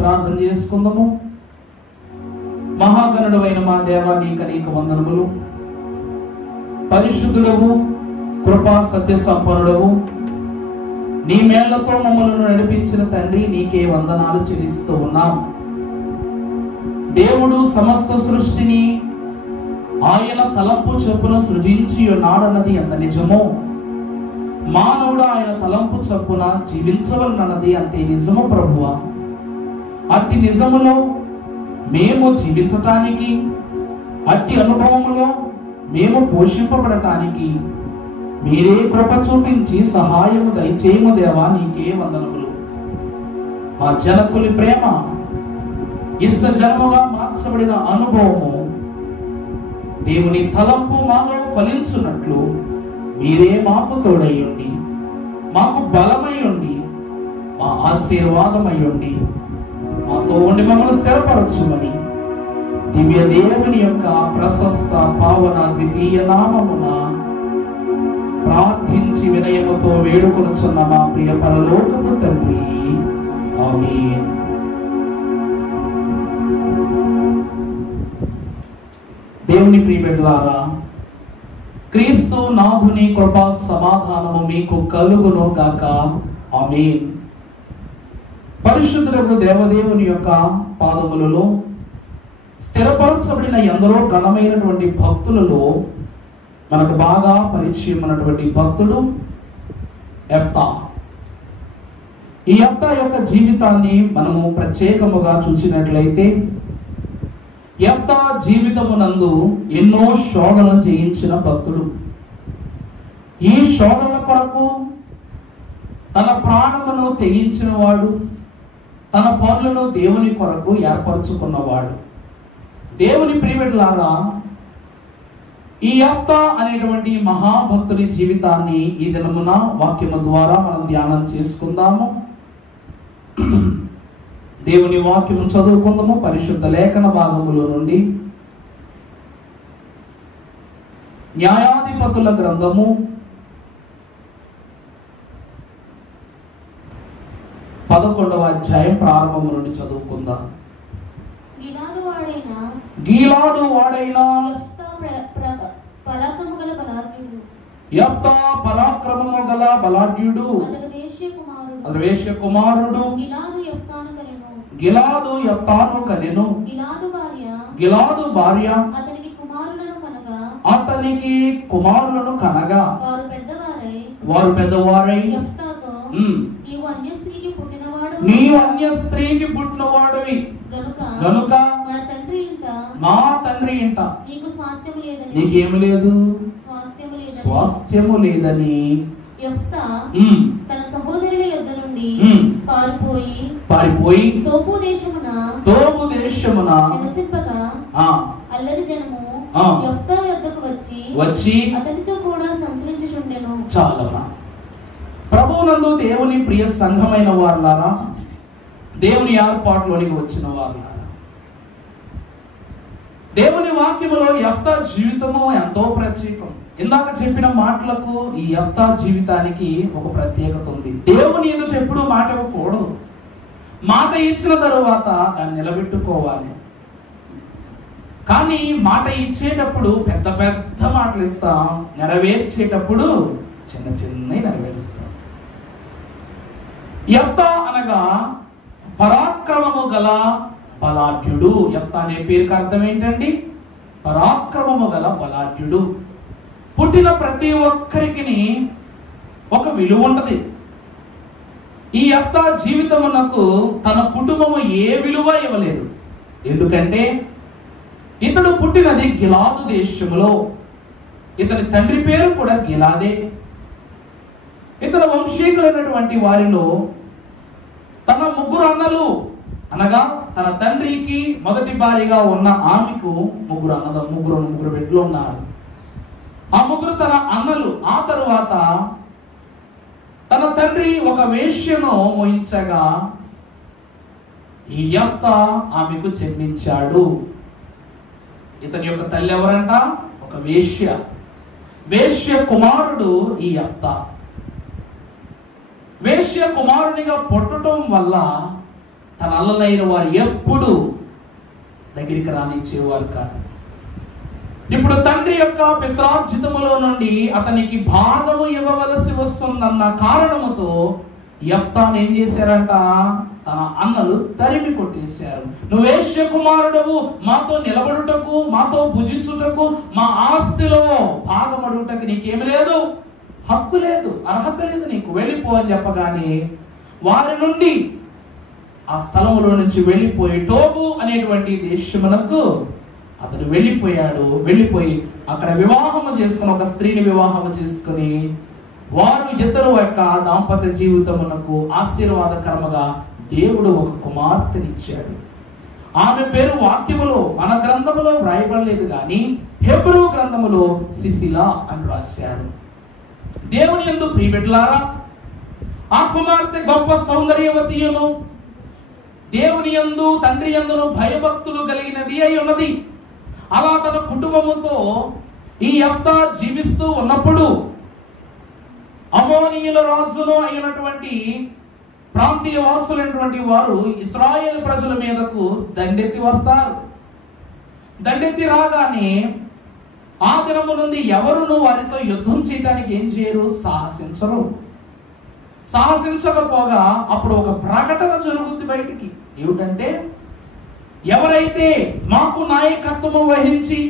ప్రార్థన చేసుకుందాము. మహాగణుడు అయిన మా దేవా, నీకు అనేక వందనములు. పరిశుద్ధుడవు, కృపా సత్య సంపన్నుడవు, నీ మేళ్లతో మమ్మలను నడిపించిన తండ్రి, నీకే వందనాలు చెల్లిస్తూ ఉన్నాం. దేవుడు సమస్త సృష్టిని ఆయన తలంపు చొప్పున సృజించి ఉన్నాడన్నది ఎంత నిజమో, మానవుడు ఆయన తలంపు చొప్పున జీవించవలనన్నది అంతే నిజము ప్రభువా. అట్టి నిజములో మేము జీవించటానికి, అట్టి అనుభవములో మేము పోషింపబడటానికి మీరే కృప చూపించి సహాయము దయచేయము దేవా, నీకే వందనములు. మా జనకుని ప్రేమ ఇష్టజనముగా మార్చబడిన అనుభవము, దేవుని తలంపు మాలో ఫలించున్నట్లు మీరే మాకు తోడయ్యుండి, మాకు బలమయ్యుండి, మా ఆశీర్వాదమయ్యుండి, మాతో ఉండి మమ్మల్ని స్థిరపరచుమని దివ్య దేవుని యొక్క ప్రశస్త పావన ద్వితీయ నామమున ప్రార్థించి వినయముతో వేడుకొనుచున్న మా ప్రియ పరలోకపు తండ్రి, ఆమేన్. దేవుని ప్రియబిడ్డలారా, క్రీస్తు నాథుని కృపా సమాధానము మీకు కలుగును గాక. ఆమేన్. పరిశుద్ధులకు దేవదేవుని యొక్క పాదములలో స్థిరపరచబడిన ఎందరో ఘనమైనటువంటి భక్తులలో మనకు బాగా పరిచయం ఉన్నటువంటి భక్తుడు యెఫ్తా. ఈ యెఫ్తా యొక్క జీవితాన్ని మనము ప్రత్యేకముగా చూసినట్లయితే, యెఫ్తా జీవితమునందు ఎన్నో శోధనలు జయించిన భక్తుడు. ఈ శోధనల కొరకు తన ప్రాణమును తెగించిన వాడు, తన పనులను దేవుని కొరకు ఏర్పరచుకున్నవాడు. దేవుని ప్రియబిడ్డలారా, ఈ యెఫ్తా అనేటువంటి మహాభక్తుని జీవితాన్ని ఈ దినమున వాక్యము ద్వారా మనం ధ్యానం చేసుకుందాము. దేవుని వాక్యము చదువుకుందాము. పరిశుద్ధ లేఖన భాగములో నుండి న్యాయాధిపతుల గ్రంథము 11వ అధ్యాయం ప్రారంభము నుండి చదువుకుందాం. గీలాదు వాడైన యెఫ్తా పరాక్రమము గల బలాఢ్యుడు, అతడు వేశ్య కుమారుడు. గిలాదు యెఫ్తాను కనెను. గిలాదు భార్య అతనికి కుమారులను కనగా వారు పెద్దవారై, నీవు అన్య స్త్రీకి పుట్టినవాడివి గనుక మా తండ్రి ఇంట నీకేమి లేదు, స్వాస్థ్యము లేదని తన సహోదరుల యొద్ద నుండి పారిపోయి తోబు దేశమున నివసింపగా అల్లరి జనము యెఫ్తా యొద్దకు వచ్చి అతనితో కూడా సంచరించుచుండెను. చాలమ్మా. ప్రభువునందు దేవుని ప్రియ సంఘమైన వారులారా, దేవుని ఏర్పాటులోనికి వచ్చిన వారులారా, దేవుని వాక్యములో యెఫ్తా జీవితము ఎంతో ప్రత్యేకం. ఇందాక చెప్పిన మాటలకు ఈ యెఫ్తా జీవితానికి ఒక ప్రత్యేకత ఉంది. దేవుని ఎదుట ఎప్పుడూ మాట ఇవ్వకూడదు. మాట ఇచ్చిన తరువాత దాన్ని నిలబెట్టుకోవాలి. కానీ మాట ఇచ్చేటప్పుడు పెద్ద పెద్ద మాటలు ఇస్తాం, నెరవేర్చేటప్పుడు చిన్న చిన్నవి నెరవేరుస్తాం. యెఫ్తా అనగా పరాక్రమము గల బలాఢ్యుడు. యెఫ్తా అనే పేరుకి అర్థం ఏంటండి? పరాక్రమము గల బలాఢ్యుడు. పుట్టిన ప్రతి ఒక్కరికి ఒక విలువ ఉంటది. ఈ యెఫ్తా జీవితమునకు తన కుటుంబము ఏ విలువ ఇవ్వలేదు. ఎందుకంటే ఇతడు పుట్టినది గిలాదు దేశములో. ఇతని తండ్రి పేరు కూడా గిలాదే. ఇతని వంశీకులైనటువంటి వారిలో తన ముగ్గురు అన్నలు, అనగా తన తండ్రికి మొదటి భార్యగా ఉన్న ఆమెకు ముగ్గురు బిడ్డలు ఉన్నారు. ఆ ముగ్గురు తన అన్నలు. ఆ తరువాత తన తండ్రి ఒక వేశ్యను మోయించగా ఈ యెఫ్తా ఆమెకు జన్మించాడు. ఇతని యొక్క తల్లి ఎవరంట? ఒక వేశ్య. వేశ్య కుమారుడు ఈ యెఫ్తా. వేశ్య కుమారునిగా పుట్టడం వల్ల తన అల్లలైన వారు ఎప్పుడు దగ్గరికి రానిచ్చేవారు కాదు. ఇప్పుడు తండ్రి యొక్క పిత్రార్జితములో నుండి అతనికి భాగము ఇవ్వవలసి వస్తుందన్న కారణముతో యెఫ్తాను ఏం చేశారంట, తన అన్నలు తరిమి కొట్టేశారు. నువ్వు వేశ్య కుమారుడవు, మాతో నిలబడుటకు, మాతో భుజించుటకు, మా ఆస్తిలో భాగమడుటకు నీకేమి లేదు, హక్కు లేదు, అర్హత లేదు, నీకు వెళ్ళిపో అని చెప్పగానే వారి నుండి ఆ స్థలములో నుంచి వెళ్ళిపోయి టోబు అనేటువంటి దేశమునకు అతడు వెళ్ళిపోయి అక్కడ వివాహము చేసుకుని ఒక స్త్రీని వివాహము చేసుకుని వారు ఇద్దరు యొక్క దాంపత్య జీవితమునకు ఆశీర్వాదకరముగా దేవుడు ఒక కుమార్తెనిచ్చాడు. ఆమె పేరు వాక్యములో మన గ్రంథములో వ్రాయబడలేదు కానీ హెబ్రూ గ్రంథములో సిసిలా అని రాశారు. దేవుని యందు ప్రియబిడ్డలారా, ఆ కుమార్తె గొప్ప సౌందర్యవతియును, దేవుని యందు తండ్రి యందును భయభక్తులు కలిగినది అయి ఉన్నది. అలా తన కుటుంబముతో ఈ యెఫ్తా జీవిస్తూ ఉన్నప్పుడు అమోనీయుల రాజును అయినటువంటి ప్రాంతీయ వాసులైనటువంటి వారు ఇశ్రాయేలు ప్రజల మీదకు దండెత్తి వస్తారు. దండెత్తి రాగానే ఆ దినము నుండి ఎవరును వారితో యుద్ధం చేయడానికి ఏం చేయరు, సాహసించకపోగా అప్పుడు ఒక ప్రకటన జరుగుతుంది బయటికి. ఏమిటంటే, ఎవరైతే మాకు నాయకత్వం వహించి,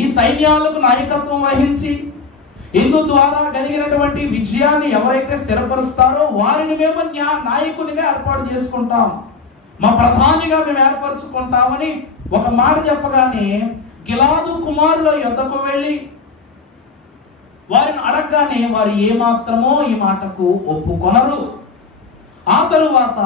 ఈ సైన్యాలకు నాయకత్వం వహించి ఇందు ద్వారా కలిగినటువంటి విజయాన్ని ఎవరైతే స్థిరపరుస్తారో వారిని మేము నాయకునిగా ఏర్పాటు చేసుకుంటాం, మా ప్రధానిగా మేము ఏర్పరచుకుంటామని ఒక మాట చెప్పగానే గిలాదు కుమారుల యొద్దకు వెళ్ళి వారిని అడగగానే వారు ఏమాత్రమో ఈ మాటకు ఒప్పుకొనరు. ఆ తరువాత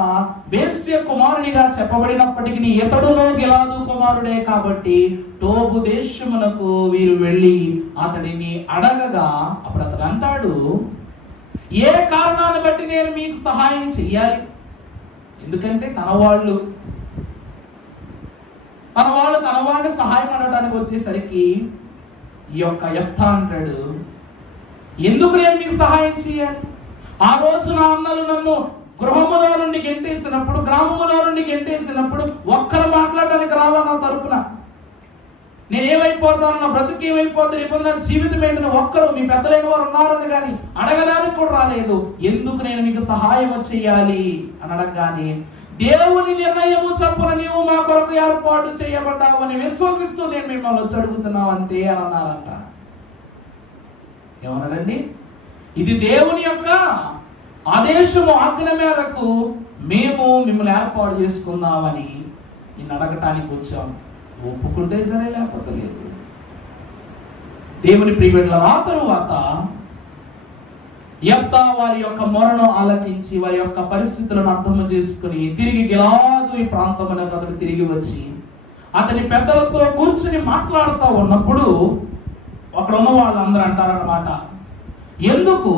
వేశ్య కుమారునిగా చెప్పబడినప్పటికీ ఇతడును గిలాదు కుమారుడే కాబట్టి టోబు దేశమునకు వీరు వెళ్ళి అతడిని అడగగా అప్పుడు అతడు అంటాడు, ఏ కారణాన్ని బట్టి నేను మీకు సహాయం చెయ్యాలి? ఎందుకంటే తన వాళ్ళు సహాయం అడగడానికి వచ్చేసరికి ఈ యొక్క యెఫ్తా అంటాడు, ఎందుకు నేను మీకు సహాయం చేయాలి? ఆ రోజు నా అన్నలు నన్ను గృహములో నుండి గెంటేసినప్పుడు, గ్రామములో నుండి గెంటేసినప్పుడు ఒక్కరు మాట్లాడడానికి రావాలి నా తరపున. నేనేమైపోతాను, నా బ్రతుకు ఏమైపోతాను, రేపు నా జీవితం ఏంటని ఒక్కరు మీ పెద్దలైన వారు ఉన్నారని కానీ అడగడానికి కూడా రాలేదు. ఎందుకు నేను మీకు సహాయం చేయాలి అని అడగగానే, దేవుని నిర్ణయము చొప్పున నీవు మా కొరకు ఏర్పాటు చేయబడ్డావు అని విశ్వసిస్తూ నేను మిమ్మల్ని వచ్చి అడుగుతున్నావు అంతే అని అన్నారంట. ఏమన్నాడండి? ఇది దేవుని యొక్క ఆదేశము, ఆజ్ఞ మేరకు మేము మిమ్మల్ని ఏర్పాటు చేసుకుందామని నిన్ను అడగటానికి వచ్చాము. ఒప్పుకుంటే సరే, లేకపోతే లేదు. దేవుని ప్రియబిడ్డలారా, ఆ తరువాత యెఫ్తా వారి యొక్క మొరను ఆలకించి వారి యొక్క పరిస్థితులను అర్థం చేసుకుని తిరిగి గిలాదు ఈ ప్రాంతమునకు అతడు తిరిగి వచ్చి అతని పెద్దలతో కూర్చుని మాట్లాడుతూ ఉన్నప్పుడు అక్కడ ఉన్న వాళ్ళందరూ అంటారన్నమాట, ఎందుకు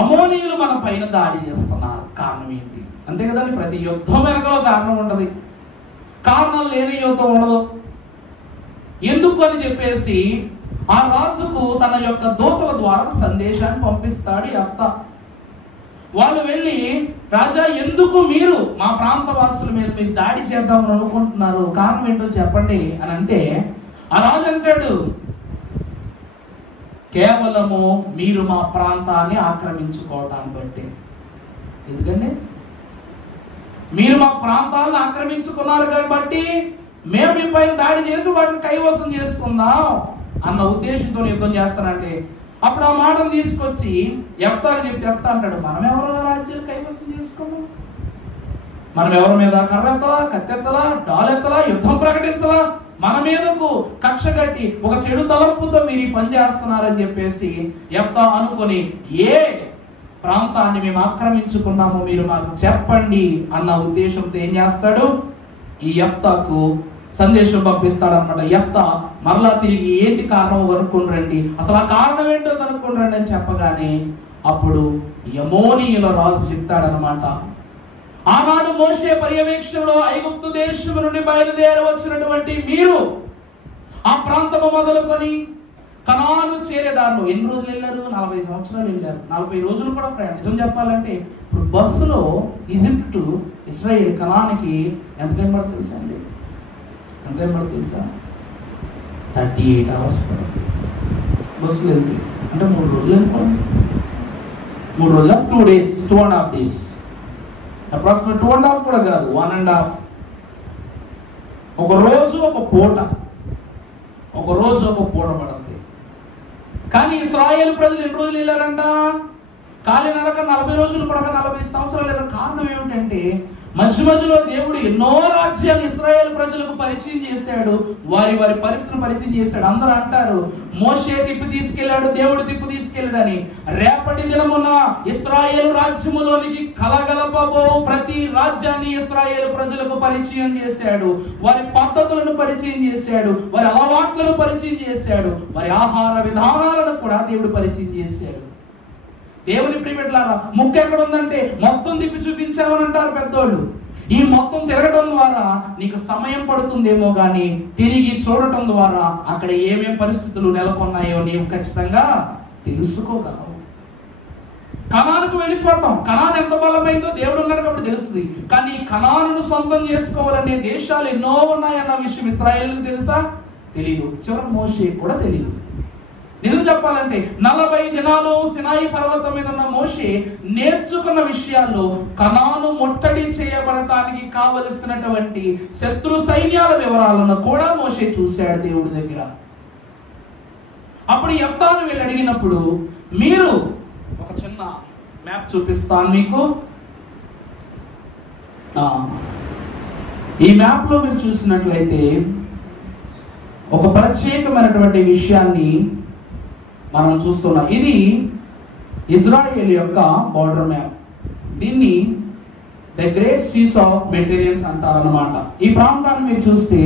అమోనీయులు మన పైన దాడి చేస్తున్నారు, కారణం ఏంటి? అంతే కదండి, ప్రతి యుద్ధం వెనకలో కారణం ఉంటది, కారణం లేని యుద్ధం ఉండదు. ఎందుకు అని చెప్పేసి ఆ రాజుకు తన యొక్క దూతల ద్వారా సందేశాన్ని పంపిస్తాడు యెఫ్తా. వాళ్ళు వెళ్ళి, రాజా ఎందుకు మీరు మా ప్రాంత వాసుల మీద మీరు దాడి చేద్దామని అనుకుంటున్నారు, కారణం ఏంటో చెప్పండి అని అంటే ఆ రాజు అంటాడు, కేవలము మీరు మా ప్రాంతాన్ని ఆక్రమించుకోవటాన్ని బట్టి. ఎందుకంటే మీరు మా ప్రాంతాలను ఆక్రమించుకున్నారు కాబట్టి మేము మీ పైన దాడి చేసి వాటిని కైవసం చేసుకుందాం అన్న ఉద్దేశంతో యుద్ధం చేస్తానంటే అప్పుడు ఆ మాటను తీసుకొచ్చి యెఫ్తాకి చెప్తే యెఫ్తా అంటాడు, మనం ఎవరో రాజ్యాలు కైవసం చేసుకున్నాం, మనం ఎవరి మీద కర్రెత్తలా, కత్తెత్తలా, డాలెత్తలా, యుద్ధం ప్రకటించలా, మన మీదకు కక్ష కట్టి ఒక చెడు తలంపుతో మీరు ఈ పని చేస్తున్నారని చెప్పేసి యెఫ్తా అనుకొని, ఏ ప్రాంతాన్ని మేము ఆక్రమించుకున్నామో మీరు మాకు చెప్పండి అన్న ఉద్దేశంతో ఏం చేస్తాడు, ఈ యెఫ్తాకు సందేశం పంపిస్తాడనమాట. యెఫ్తా మరలా తిరిగి ఏంటి కారణం కనుక్కొని రండి, అసలు ఆ కారణం ఏంటో కనుక్కొని రండి అని చెప్పగానే అప్పుడు అమోనీయుల రాజు చెప్తాడనమాట, ఆనాడు మోషే పర్యవేక్షణలో ఐగుప్తు దేశము నుండి బయలుదేరి వచ్చినటువంటి మీరు ఆ ప్రాంతము మొదలుకొని కనాను చేరేదారులు ఎన్ని రోజులు వెళ్ళారు? 40 సంవత్సరాలు వెళ్ళారు. 40 రోజులు కూడా ప్రయాణం. నిజం చెప్పాలంటే ఇప్పుడు బస్సులో ఈజిప్ట్ టు ఇస్రాయేల్ కనానికి ఎంత టైం పడుతుంది తెలుసా అండి? ఎంత టైం పడుతుంది తెలుసా? 38 hours పడుతుంది బస్సులో వెళ్తే. అంటే 3 రోజులు వెళ్ళిపోండి. 3 రోజుల 2 days, 2.5 days, అప్రాక్సిమేట్ 2.5 కూడా కాదు, 1.5. ఒక రోజు ఒక పూట పడుతుంది. కానీ ఇశ్రాయేలు ప్రజలు ఎన్ని రోజులు వెళ్ళారంట? కాలినడక 40 రోజులు పడక 40 సంవత్సరాలు వెళ్ళారు. కారణం ఏమిటంటే మధ్యలో దేవుడు ఎన్నో రాజ్యాలు ఇశ్రాయేలు ప్రజలకు పరిచయం చేశాడు. వారి పరిస్థితిని పరిచయం చేశాడు. అందరూ అంటారు మోషే తిప్పి తీసుకెళ్లాడు, దేవుడు తిప్పి తీసుకెళ్ళాడని. రేపటి దినమున ఇశ్రాయేలు రాజ్యములోనికి కలగలపబో ప్రతి రాజ్యాన్ని ఇశ్రాయేలు ప్రజలకు పరిచయం చేశాడు. వారి పద్ధతులను పరిచయం చేశాడు, వారి అలవాట్లను పరిచయం చేశాడు, వారి ఆహార విధానాలను కూడా దేవుడు పరిచయం చేశాడు. దేవుని ప్రియమిట్లారా, ముక్క ఎక్కడ ఉందంటే మొత్తం తిప్పి చూపించామని అంటారు పెద్దోళ్ళు. ఈ మొత్తం తిరగడం ద్వారా నీకు సమయం పడుతుందేమో కానీ తిరిగి చూడటం ద్వారా అక్కడ ఏమేం పరిస్థితులు నెలకొన్నాయో నీవు ఖచ్చితంగా తెలుసుకోగలవు. కనానుకు వెళ్ళిపోతాం. కనాను ఎంత బలమైందో దేవుడు ఉన్నాడు కాబట్టి తెలుస్తుంది. కానీ కనానును సొంతం చేసుకోవాలనే దేశాలు ఎన్నో ఉన్నాయన్న విషయం ఇశ్రాయేలుకు తెలుసా? తెలియదు. చివరికి మోషే కూడా తెలియదు. నిజం చెప్పాలంటే 40 దినాలు సినాయి పర్వతం మీద ఉన్న మోషే నేర్చుకున్న విషయాల్లో కనాను ముట్టడి చేయబడటానికి కావలసినటువంటి శత్రు సైన్యాల వివరాలను కూడా మోషే చూశాడు దేవుడి దగ్గర. అప్పుడు యెఫ్తాను వెళ్ళి అడిగినప్పుడు, మీరు ఒక చిన్న మ్యాప్ చూపిస్తాను మీకు. ఈ మ్యాప్ లో మీరు చూసినట్లయితే ఒక ప్రత్యేకమైనటువంటి విషయాన్ని మనం చూస్తున్నాం. ఇది ఇజ్రాయెల్ యొక్క బార్డర్ మ్యాప్. దీన్ని the great seas of materials అంటారన్నమాట. ఈ ప్రాంతాన్ని మీరు చూస్తే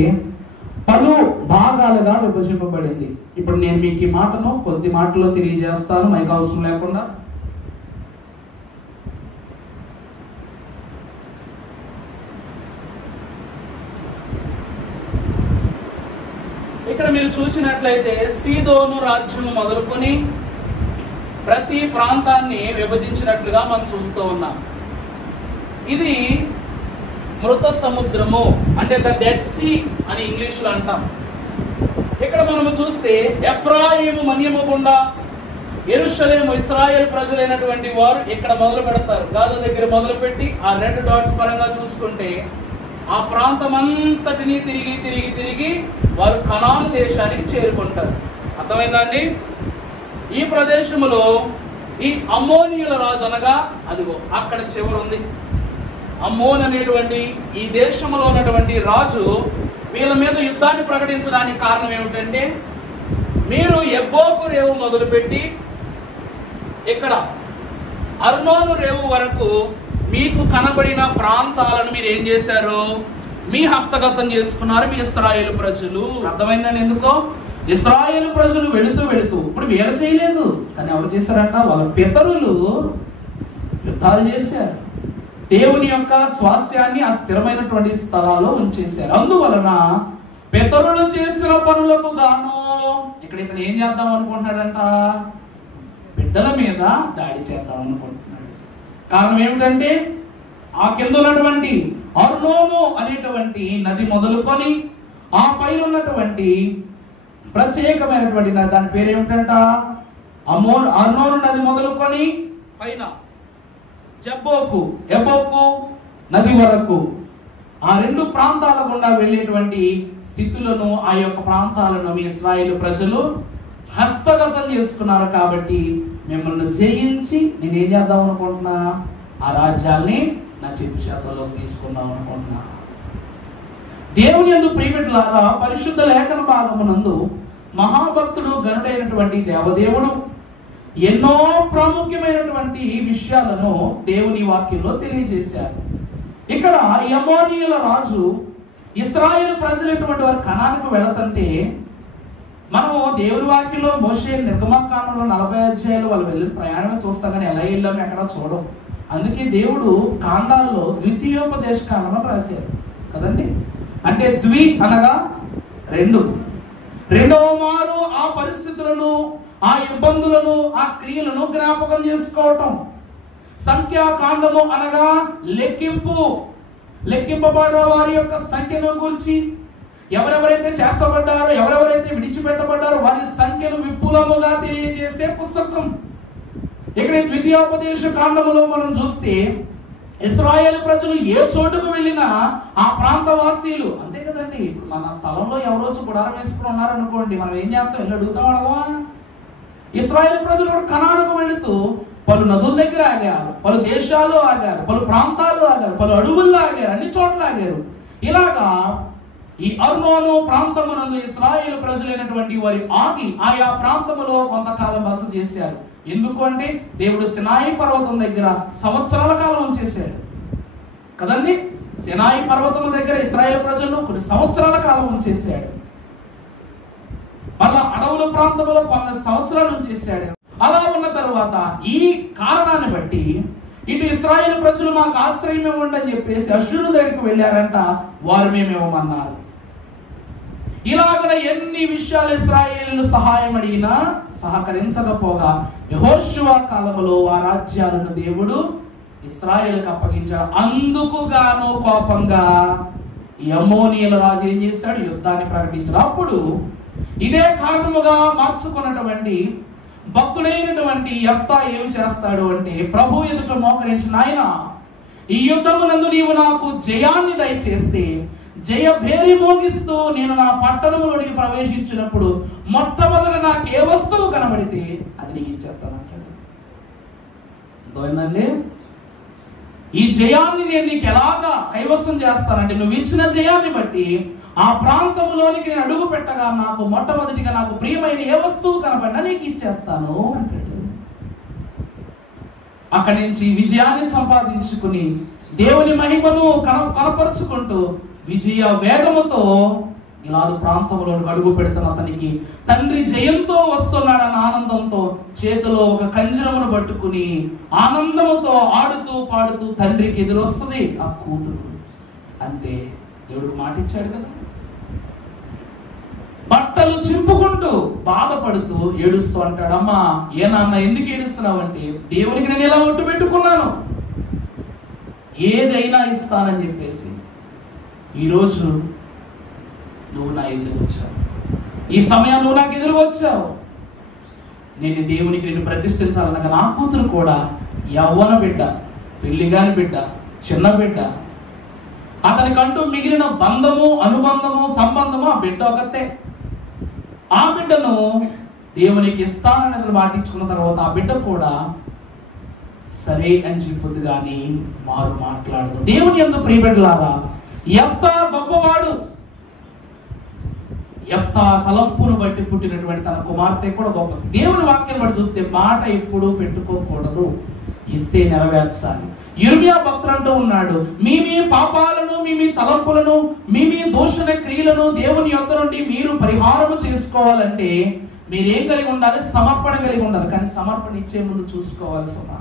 పలు భాగాలుగా విభజింపబడింది. ఇప్పుడు నేను మీకు ఈ మాటను కొద్ది మాటలో తెలియజేస్తాను, మైక్ అవసరం లేకుండా. ఇక్కడ మీరు చూసినట్లయితే సీదోను రాజ్యం మొదలుకొని ప్రతి ప్రాంతాన్ని విభజించినట్లుగా మనం చూస్తూ ఉన్నాం. ఇది మృత సముద్రము, అంటే ద డెడ్ సీ అని ఇంగ్లీష్ లో అంటాం. ఇక్కడ మనము చూస్తే ఎఫ్రాయిము మన్యము గుండా యెరూషలేము ఇశ్రాయేలు ప్రజలైనటువంటి వారు ఇక్కడ మొదలు పెడతారు. గాజా దగ్గర మొదలు పెట్టి ఆ రెడ్ డాట్స్ పరంగా చూసుకుంటే ఆ ప్రాంతం అంతటిని తిరిగి వారు కనాను దేశానికి చేరుకుంటారు. అర్థమైందండి? ఈ ప్రదేశంలో ఈ అమ్మోనీయుల రాజు అనగా అదిగో అక్కడ చివరి ఉంది. అమ్మోన్ అనేటువంటి ఈ దేశంలో ఉన్నటువంటి రాజు వీళ్ళ మీద యుద్ధాన్ని ప్రకటించడానికి కారణం ఏమిటంటే, మీరు ఎబ్బోకు రేవు మొదలుపెట్టి ఇక్కడ అర్నోను రేవు వరకు మీకు కనబడిన ప్రాంతాలను మీరు ఏం చేశారు? మీ హస్తగతం చేసుకున్నారు మీ ఇశ్రాయేలు ప్రజలు. అర్థమైందని? ఎందుకో ఇశ్రాయేలు ప్రజలు వెళుతూ ఇప్పుడు వీళ్ళ చేయలేదు, కానీ ఎవరు చేశారంట? వాళ్ళ పితరులు యుద్ధాలు చేశారు. దేవుని యొక్క స్వాస్థ్యాన్ని ఆ స్థిరమైనటువంటి స్థలాల్లో ఉంచేశారు. అందువలన పితరులు చేసిన పనులకు గాను ఇక్కడ ఇతను ఏం చేద్దాం అనుకుంటున్నాడంట? బిడ్డల మీద దాడి చేద్దాం అనుకుంటున్నాడు. కారణం ఏమిటంటే ఆ కింద ఉన్నటువంటి అర్నోను అనేటువంటి నది మొదలుకొని ఆ పైన ఉన్నటువంటి ప్రత్యేకమైనటువంటి నది, దాని పేరు ఏమిటంట? అర్నోను నది మొదలుకొని పైన ఎబ్బోకు నది వరకు ఆ రెండు ప్రాంతాల గుండా వెళ్ళేటువంటి స్థితులను ఆ యొక్క ప్రాంతాలను మీ ఇశ్రాయేలు ప్రజలు హస్తగతం చేసుకున్నారు. కాబట్టి మిమ్మల్ని జయించి నేనేం చేద్దాం అనుకుంటున్నా? ఆ రాజ్యాల్ని నా చెప్పు చేతుల్లోకి తీసుకుందాం అనుకుంటున్నా. దేవుని యందు ప్రియమిట్లారా, పరిశుద్ధ లేఖన భాగమునందు మహాభక్తుడు గనుడైనటువంటి దేవదేవుడు ఎన్నో ప్రాముఖ్యమైనటువంటి విషయాలను దేవుని వాక్యంలో తెలియజేశారు. ఇక్కడ అమ్మోనీయుల రాజు ఇశ్రాయేలు ప్రజలైనటువంటి వారు కనానుకు వెళుతుంటే మనం దేవుని వాక్యంలో మోషే నిర్గమకాండంలో 40 అధ్యాయాలు వాళ్ళు వెళ్ళిన ప్రయాణమే చూస్తాం, కానీ ఎలా వెళ్ళాము ఎక్కడ చూడం. అందుకే దేవుడు కాండాల్లో ద్వితీయోపదేశ కాండం అని రాశారు కదండి. అంటే ద్వి అనగా రెండు, రెండవ మారు ఆ పరిస్థితులను, ఆ ఇబ్బందులను, ఆ క్రియలను జ్ఞాపకం చేసుకోవటం. సంఖ్యాకాండము అనగా లెక్కింపు. లెక్కింపబడే వారి యొక్క సంఖ్యను గురించి, ఎవరెవరైతే చేర్చబడ్డారో, ఎవరెవరైతే విడిచిపెట్టబడ్డారో వారి సంఖ్యను విపులముగా తెలియజేసే పుస్తకం. ఇక్కడ ద్వితీయోపదేశ కాండములో మనం చూస్తే ఇశ్రాయేలు ప్రజలు ఏ చోటుకు వెళ్ళినా ఆ ప్రాంతవాసీలు, అంతే కదండి. ఇప్పుడు మన స్థలంలో ఎవరో గుడారం వేసుకుని ఉన్నారనుకోండి, మనం ఏం చేస్తాం? వెళ్ళి అడుగుతాం, అడగవా? ఇశ్రాయేలు ప్రజలు కూడా కనానుకు వెళుతూ పలు నదుల దగ్గర ఆగారు, పలు దేశాల్లో ఆగారు, పలు ప్రాంతాల్లో ఆగారు, పలు అడవుల్లో ఆగారు, అన్ని చోట్ల ఆగారు. ఇలాగా ఈ అర్నోను ప్రాంతమునందు ఇశ్రాయేలు ప్రజలైనటువంటి వారి ఆగి ఆయా ప్రాంతములో కొంతకాలం బస చేశారు. ఎందుకు అంటే దేవుడు సినాయి పర్వతం దగ్గర సంవత్సరాల కాలం ఉంచేశాడు కదండి. సినాయి పర్వతం దగ్గర ఇశ్రాయేలు ప్రజలను కొన్ని సంవత్సరాల కాలం ఉంచేశాడు. మళ్ళా అడవుల ప్రాంతంలో కొన్ని సంవత్సరాలు ఉంచేశాడు. అలా ఉన్న తర్వాత ఈ కారణాన్ని బట్టి ఇటు ఇశ్రాయేలు ప్రజలు మాకు ఆశ్రయం ఇవ్వండి అని చెప్పేసి అష్షూరు దగ్గరికి వెళ్ళారంట. వారు మేమేమన్నారు. ఇలాగ ఎన్ని విషయాలు ఇశ్రాయేలు సహాయం అడిగినా సహకరించకపోగా యెహోషువ కాలంలో ఆ రాజ్యాలను దేవుడు ఇశ్రాయేలుకు అప్పగించాడు. అందుకు గాను కోపంగా ఈ అమ్మోనీయుల రాజు ఏం చేశాడు? యుద్ధాన్ని ప్రకటించాడు. అప్పుడు ఇదే కారణముగా మార్చుకున్నటువంటి భక్తుడైనటువంటి యెఫ్తా ఏం చేస్తాడు అంటే, ప్రభు ఎదుట మోకరించిన ఆయన, ఈ యుద్ధమునందు నీవు నాకు జయాన్ని దయచేస్తే, జయ భేరి మోగిస్తూ నేను నా పట్టణములోనికి ప్రవేశించినప్పుడు మొట్టమొదట నాకు ఏ వస్తువు కనబడితే అది నీకు ఇచ్చేస్తానంటాడు. అర్థమైందండి? ఈ జయాన్ని నేను నీకు ఎలాగా కైవసం చేస్తానంటే, నువ్వు ఇచ్చిన జయాన్ని బట్టి ఆ ప్రాంతంలోనికి నేను అడుగు పెట్టగా నాకు మొట్టమొదటిగా నాకు ప్రియమైన ఏ వస్తువు కనబడినా నీకు ఇచ్చేస్తాను అంటాడు. అక్కడి నుంచి విజయాన్ని సంపాదించుకుని దేవుని మహిమను కనపరుచుకుంటూ విజయ వేగముతో గిలాదు ప్రాంతంలో అడుగు పెడుతున్న అతనికి తండ్రి జయంతో వస్తున్నాడన్న ఆనందంతో చేతిలో ఒక కంజరమును పట్టుకుని ఆనందముతో ఆడుతూ పాడుతూ తండ్రికి ఎదురొస్తుంది ఆ కూతురు. అంతే, దేవుడికి మాట ఇచ్చాడు కదా. బట్టలు చింపుకుంటూ బాధపడుతూ ఏడుస్తూ అంటాడు, అమ్మా ఏ నాన్న ఎందుకు ఏడుస్తున్నావు అంటే, దేవునికి నేను ఇలా ఒట్టు పెట్టుకున్నాను, ఏదైనా ఇస్తానని చెప్పేసి. ఈరోజు నువ్వు నా ఎదురు వచ్చావు, ఈ సమయం నువ్వు నాకు ఎదురు వచ్చావు, నేను దేవునికి నేను ప్రతిష్ఠించాలనగా నా కూతురు కూడా యవ్వన బిడ్డ, పెళ్లిగాని బిడ్డ, చిన్న బిడ్డ, అతనికంటూ మిగిలిన బంధము, అనుబంధము, సంబంధము ఆ బిడ్డ ఒకతే. ఆ బిడ్డను దేవునికి ఇస్తానని మాటించుకున్న తర్వాత ఆ బిడ్డ కూడా సరే అని చెప్పుద్ది కానీ మారు మాట్లాడదు. దేవుని యందు ప్రియబిడ్డలారా, యెఫ్తా గొప్పవాడు. యెఫ్తా తలంపును బట్టి పుట్టినటువంటి తన కుమార్తె కూడా గొప్ప. దేవుని వాక్యం బట్టి చూస్తే మాట ఎప్పుడు పెట్టుకోకూడదు, ఇస్తే నెరవేర్చాలి. యిర్మీయా భక్తుడు అంటూ ఉన్నాడు, మీ పాపాలను, మీ తలంపులను, మీ దూషణ క్రియలను దేవుని యొద్ద నుండి మీరు పరిహారము చేసుకోవాలంటే మీరేం కలిగి ఉండాలి? సమర్పణ కలిగి ఉండాలి. కానీ సమర్పణ ఇచ్చే ముందు చూసుకోవాలి సుమా.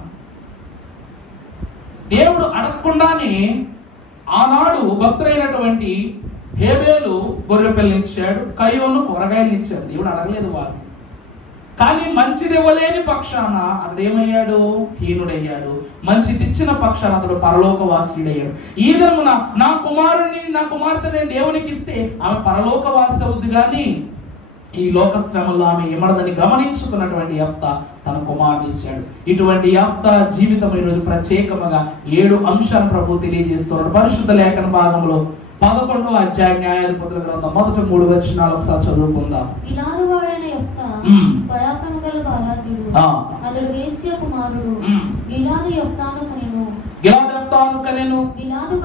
దేవుడు అడగకుండానే ఆనాడు భక్తుడైనటువంటి హేబేలు గొర్రె పిల్లనిచ్చాడు, కయ్యోను కూరగాయలు ఇచ్చాడు. దేవుడు అడగలేదు వాళ్ళని. కానీ మంచిది ఇవ్వలేని పక్షాన అతడు ఏమయ్యాడు? హీనుడయ్యాడు. మంచిది ఇచ్చిన పక్షాన అతడు పరలోకవాసీడయ్యాడు. ఈ విధమున నా కుమార్తె నేను దేవునికి ఇస్తే ఆమె పరలోకవాసి అవుద్ది కానీ ఈ లోక శ్రమల్లో ఆమె ఇమ్మడదని గమనించుకున్నటువంటి యెఫ్తా తన కుమారుని ఇచ్చాడు. ఇటువంటి యెఫ్తా జీవితం ఈరోజు ప్రత్యేకముగా 7 అంశాలు ప్రభు తెలియజేస్తున్నాడు. పరిశుద్ధ లేఖన భాగంలో 11వ అధ్యాయం న్యాయాధిపతుల గ్రంథం మొదటి 3 వచనాలు ఒకసారి చదువుకుందాం. గిలాదు వాడైన యెఫ్తా పరాక్రమ గల బలాఢ్యుడు, అతడు వేశ్య కుమారుడు. గిలాదు యెఫ్తాను కనెను. గిలాదు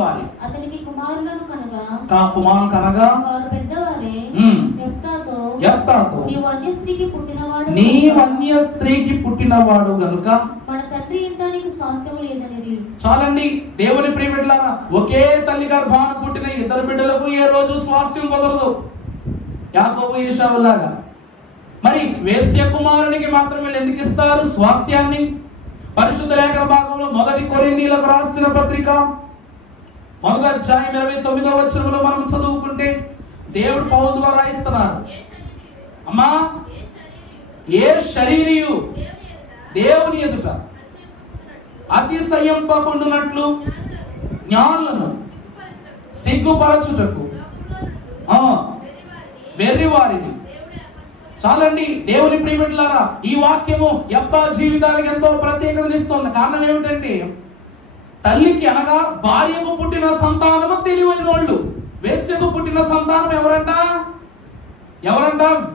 భార్య అతనికి కుమారులను కనగా వారు పెద్దవారే. యెఫ్తాతో నీవు అన్య స్త్రీకి పుట్టినవాడు గనుక మన తండ్రి ఇంటానికి స్వాస్థ్యము లేదనిది. చాలండి దేవుని ప్రియబిడ్డలారా, ఒకే తల్లి గర్భాన పుట్టిన 2 బిడ్డలకు ఏ రోజు స్వాస్థ్యం కుదరదు. యాకోబు ఏశావులాగా. మరి వేశ్య కుమారునికి మాత్రం వీళ్ళు ఎందుకు ఇస్తారు స్వాస్థ్యాన్ని? పరిశుద్ధ లేఖన భాగంలో 1 కొరింథీయులకు రాసిన పత్రిక 1వ అధ్యాయం 29వ వచనంలో మనం చదువుకుంటే, దేవుడు పౌలు ద్వారా రాయిస్తున్నారు. అమ్మా, ఏ శరీరియు దేవుని ఎదుట అతిశయింపకుండునట్లు జ్ఞానులను సిగ్గుపరచుటకు వెర్రివారిని. చాలండి దేవుని ప్రియమిట్లారా, ఈ వాక్యము యెఫ్తా జీవితానికి ఎంతో ప్రత్యేకతనిస్తుంది. కారణం ఏమిటంటే, తల్లికి అనగా భార్యకు పుట్టిన సంతానము తెలివైన వాళ్ళు. వేశ్యకు పుట్టిన సంతానం ఎవరంట?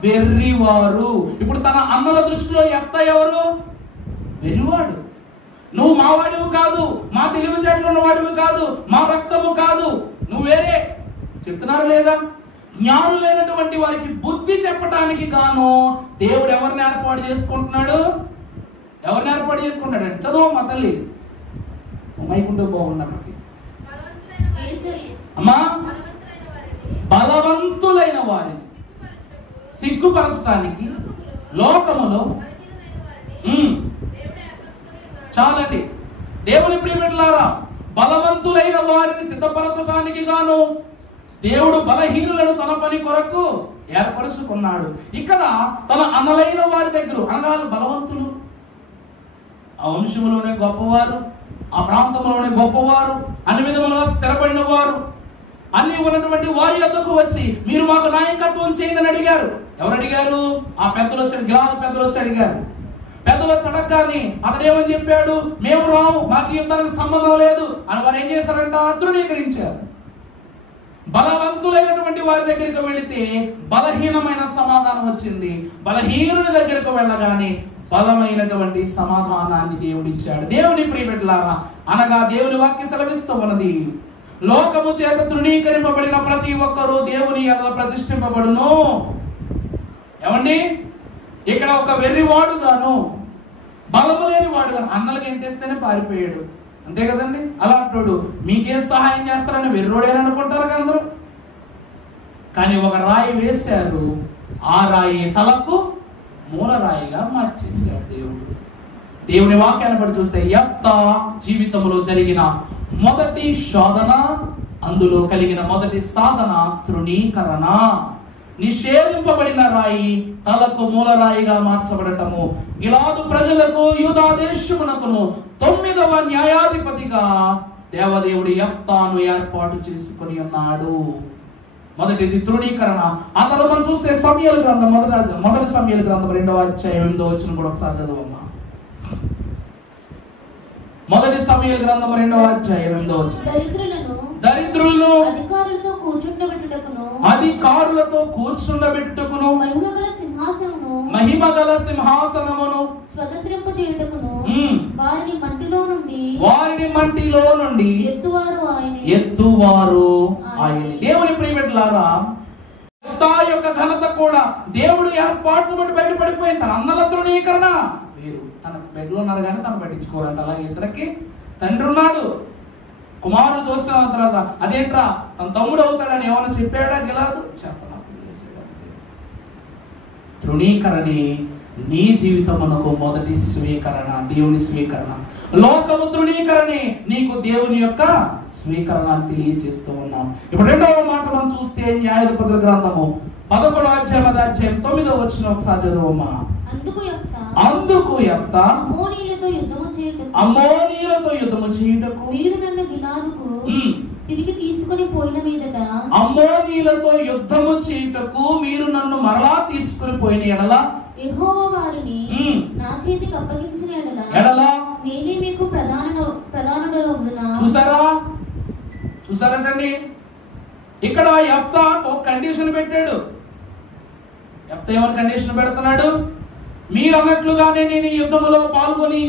వెర్రివారు. ఇప్పుడు తన అన్నల దృష్టిలో యెఫ్తా ఎవరు? వెర్రివాడు. నువ్వు మా వాడివి కాదు, మా తెలివితేటలు ఉన్న వాడివి కాదు, మా రక్తము కాదు, నువ్వు వేరే చెప్తున్నారు లేదా? జ్ఞానులైనటువంటి వారికి బుద్ధి చెప్పడానికి గాను దేవుడు ఎవరిని ఏర్పాటు చేసుకుంటున్నాడు? ఎవరిని ఏర్పాటు చేసుకుంటాడండి? చదువు మా తల్లి, మైకుంటూ బాగున్నప్పటికీ. అమ్మా, బలవంతులైన వారిని సిగ్గుపరచడానికి లోకములో. చాలండి దేవుని ప్రియమిట్లారా, బలవంతులైన వారిని సిద్ధపరచడానికి గాను దేవుడు బలహీనులను తన పని కొరకు ఏర్పరుచుకున్నాడు. ఇక్కడ తన అన్నలైన వారి దగ్గర అనగా బలవంతులు, ఆ వంశములోనే గొప్పవారు, ఆ ప్రాంతంలోనే గొప్పవారు, అన్ని విధములుగా స్థిరపడిన వారు, అన్ని ఉన్నటువంటి వారి యొద్దకు వచ్చి మీరు మాకు నాయకత్వం చేయండి అని అడిగారు. ఎవరు అడిగారు? ఆ పెద్దలు వచ్చారు, గిలాదు పెద్దలు వచ్చి అడిగారు. పెద్దలు వచ్చి అడగగానే అతడు ఏమని చెప్పాడు? మేము రాము, మాకు యుద్ధానికి సంబంధం లేదు అని వారు ఏం చేశారంట? తృణీకరించారు. బలవంతులైనటువంటి వారి దగ్గరికి వెళితే బలహీనమైన సమాధానం వచ్చింది. బలహీనుని దగ్గరకు వెళ్ళగానే బలమైనటువంటి సమాధానాన్ని దేవుడిచ్చాడు. దేవుని ప్రియబిడ్డలారా, అనగా దేవుని వాక్య సెలవిస్తూ ఉన్నది, లోకము చేత తృణీకరింపబడిన ప్రతి ఒక్కరూ దేవుని ఎడల ప్రతిష్ఠింపబడును. ఏమండి, ఇక్కడ ఒక వెర్రివాడుగాను బలము లేని వాడుగాను అన్నలకి ఎంటేస్తేనే పారిపోయాడు. అంతే కదండి? అలాంటోడు మీకేం సహాయం చేస్తారని వెర్రోడేని అనుకుంటారు కదా అందరూ. కానీ ఒక రాయి వేశారు, ఆ రాయి తలకు మూలరాయిగా మార్చేశాడు దేవుడు. దేవుని వాక్యాన్ని బట్టి చూస్తే యెఫ్తా జీవితంలో జరిగిన మొదటి శోధన, అందులో కలిగిన మొదటి సాధన తృణీకరణ. నిషేధింపబడిన రాయి తలకు మూలరాయిగా మార్చబడటము. గిలాదు ప్రజలకు యూదా దేశమునకును 9వ న్యాయాధిపతిగా దేవదేవుడు యెఫ్తాను ఏర్పాటు చేసుకుని ఉన్నాడు. మొదటిది తృణీకరణ. ఆ తర్వాత మనం చూస్తే సమూయేలు గ్రంథం, మొదటి సమూయేలు గ్రంథం 2వ అధ్యాయం 8వ వచనం కూడా ఒకసారి చదవమ్మా. మొదటి సమూయేలు గ్రంథం 2వ అధ్యాయం 8వ వచనం. దరిద్రులను అధికారులతో కూర్చుండబెట్టుటకును మహిమగల సింహాసనమును స్వతంత్రింపజేయుటకును వారిని మంటిలో నుండి ఎత్తువారు ఆయన. దేవుని ప్రియమిత్రులారా, యెఫ్తా యొక్క ఘనత కూడా దేవుడు ఏర్పాటును బట్టి బయటపడిపోయింది. తన అన్నల తృణీకరణ వేరు. తన బెడ్లో ఉన్నారు కానీ తను పట్టించుకోవాలంట. అలాగే ఇద్దరికి తండ్రి ఉన్నాడు, కుమారుడు చూసిన తర్వాత అదేంట్రా తన తమ్ముడు అవుతాడని ఏమన్నా చెప్పాడా? గిలాదు చెప్పలేదు. తృణీకరణే నీ జీవితమునకు మొదటి స్వీకరణ, దేవుని స్వీకరణ. లోకము తృణీకరణే నీకు దేవుని యొక్క స్వీకరణ తెలియజేస్తూ ఉన్నాం. ఇప్పుడు 2వ మాట మనం చూస్తే న్యాయాధిపతుల గ్రంథము 11వ అధ్యాయం 9వ వచనం ఒకసారి చదువమ్మా. అందుకు యెఫ్తా అమ్మోనీయులతో యుద్ధము చేయుటకు మీరు నన్ను గిలాదుకు తిరిగి తీసుకొని పోయిన మీదట, అమ్మోనీయులతో యుద్ధము చేయుటకు మీరు నన్ను మరలా తీసుకొని పోయిన ఎడల యెహోవా వారిని నా చేతికి అప్పగించిన ఎడల నేనే మీకు ప్రధానుడనవుదునా. చూసారంటండి, ఇక్కడ యెఫ్తా ఒక కండిషన్ పెట్టాడు. యెఫ్తా ఏమని కండిషన్ పెడుతున్నాడు? మీరు అన్నట్లుగానే నేను ఈ యుద్ధములో పాల్గొని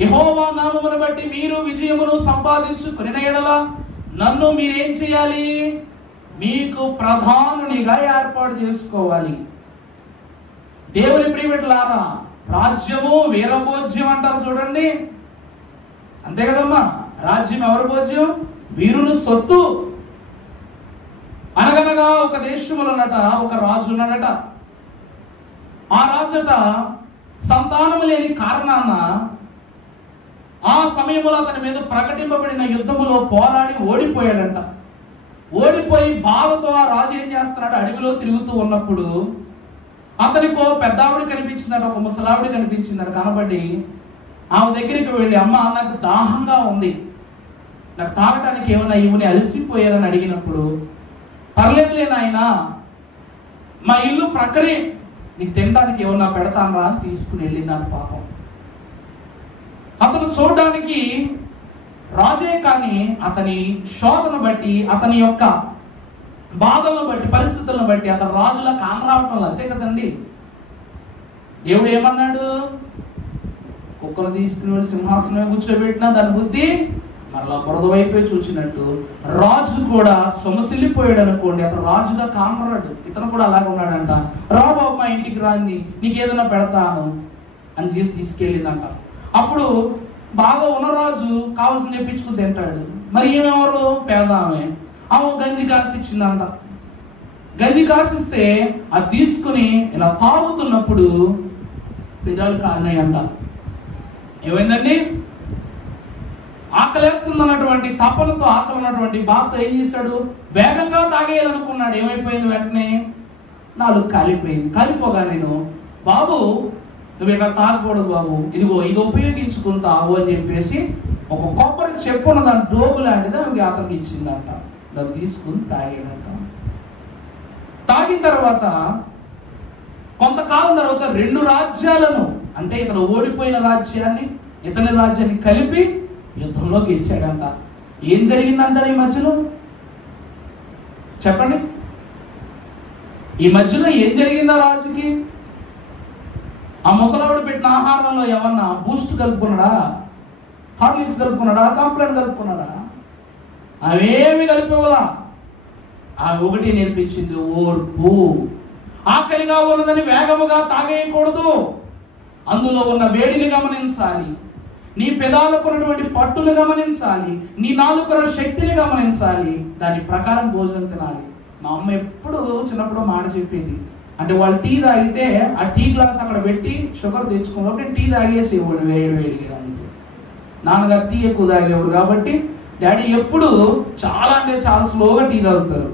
యెహోవా నామమును బట్టి మీరు విజయమును సంపాదించుకుని ఎడల నన్ను మీరేం చేయాలి? మీకు ప్రధానునిగా ఏర్పాటు చేసుకోవాలి. దేవుని ప్రియమిత్రులారా, రాజ్యము వీరభోజ్యం అంటారు చూడండి. అంతే కదమ్మా, రాజ్యం ఎవరి భోజ్యం? వీరుని సొత్తు. అనగనగా ఒక దేశములనట ఒక రాజు ఉన్నాడట. ఆ రాజట సంతానము లేని కారణాన ఆ సమయంలో అతని మీద ప్రకటింపబడిన యుద్ధములో పోరాడి ఓడిపోయాడంట. ఓడిపోయి బాధతో ఆ రాజు ఏం చేస్తున్నాడు, అడవిలో తిరుగుతూ ఉన్నప్పుడు అతనికో పెద్ద ఆవిడ కనిపించిందట, ఒక ముసలావిడ కనిపించిందట. కనబడి ఆమె దగ్గరికి వెళ్ళి, అమ్మ నాకు దాహంగా ఉంది, నాకు తాగటానికి ఏమన్నా ఇవ్వని, అలసిపోయారని అడిగినప్పుడు, పర్లేదులే నాయనా, మా ఇల్లు ప్రక్కనే, నీకు తినడానికి ఏమన్నా పెడతానరా అని తీసుకుని వెళ్ళిందంట. పాపం అతను చూడడానికి రాజే, కానీ అతని శోధన బట్టి, అతని యొక్క బాధలను బట్టి, పరిస్థితులను బట్టి అతను రాజులా కానరావటం. అంతే కదండి. దేవుడు ఏమన్నాడు, కుక్కను తీసుకుని వెళ్ళి సింహాసనం కూర్చోబెట్టినా దాని బుద్ధి మరలా బురద వైపే చూసినట్టు రాజు కూడా సొమసిల్లిపోయాడు అనుకోండి, అతను రాజుగా కానరాడు. ఇతను కూడా అలాగే ఉన్నాడంట. రా బాబు మా ఇంటికి రాంది, నీకు ఏదైనా పెడతాను అని చేసి తీసుకెళ్ళిందంట. అప్పుడు బాగా ఉన్నరాజు కావాల్సింది తెప్పించుకుని తింటాడు. మరి ఏమెవరు, పేద ఆమె గంజి కాసిచ్చిందంట. గంజి కాసిస్తే అది తీసుకుని ఇలా తాగుతున్నప్పుడు పెదాలు కాలినాయంట. ఏమైందండి, ఆకలేస్తుందన్నటువంటి తపనతో, ఆకలి ఉన్నటువంటి బాధతో ఏం చేశాడు, వేగంగా తాగేయాలనుకున్నాడు. ఏమైపోయింది, వెంటనే నాలుగు కాలిపోయింది. కాలిపోగా నేను, బాబు నువ్వు ఇట్లా తాగకూడదు బాబు, ఇదిగో ఇది ఉపయోగించుకుని తాగు అని చెప్పేసి ఒక కొబ్బరి చెప్పున దాని డోగు లాంటిది అతనికి ఇచ్చిందంట. దాన్ని తీసుకుని తాగాడంట. తాగిన తర్వాత కొంతకాలం తర్వాత 2 రాజ్యాలను, అంటే ఇతను ఓడిపోయిన రాజ్యాన్ని ఇతని రాజ్యాన్ని కలిపి యుద్ధంలో గెలిచాడంట. ఏం జరిగిందంటారు ఈ మధ్యలో, చెప్పండి? ఈ మధ్యలో ఏం జరిగిందా రాజుకి? ఆ ముసలావిడ పెట్టిన ఆహారంలో ఏమన్నా బూస్ట్ కలుపుకున్నాడా, హార్లిక్స్ కలుపుకున్నాడా, కాంప్లైంట్ కలుపుకున్నాడా? అవేమి కలిపేవాళ్ళ. ఆమె ఒకటి నేర్పించింది, ఓర్పు. ఆకలిగా ఉన్నదని వేగముగా తాగేయకూడదు, అందులో ఉన్న వేడిని గమనించాలి, నీ పెదాలకు ఉన్నటువంటి పట్టును గమనించాలి, నీ నాలుకల శక్తిని గమనించాలి, దాని ప్రకారం భోజనం తినాలి. మా అమ్మ ఎప్పుడు చిన్నప్పుడు మాట చెప్పేది, అంటే వాళ్ళు టీ తాగితే ఆ టీ గ్లాస్ అక్కడ పెట్టి షుగర్ తెచ్చుకున్నప్పుడు టీ తాగేసేవాడు వేడిగా. నాన్నగారు టీ ఎక్కువ తాగేవారు కాబట్టి డాడీ ఎప్పుడు చాలా అంటే చాలా స్లోగా టీ తాగుతారు.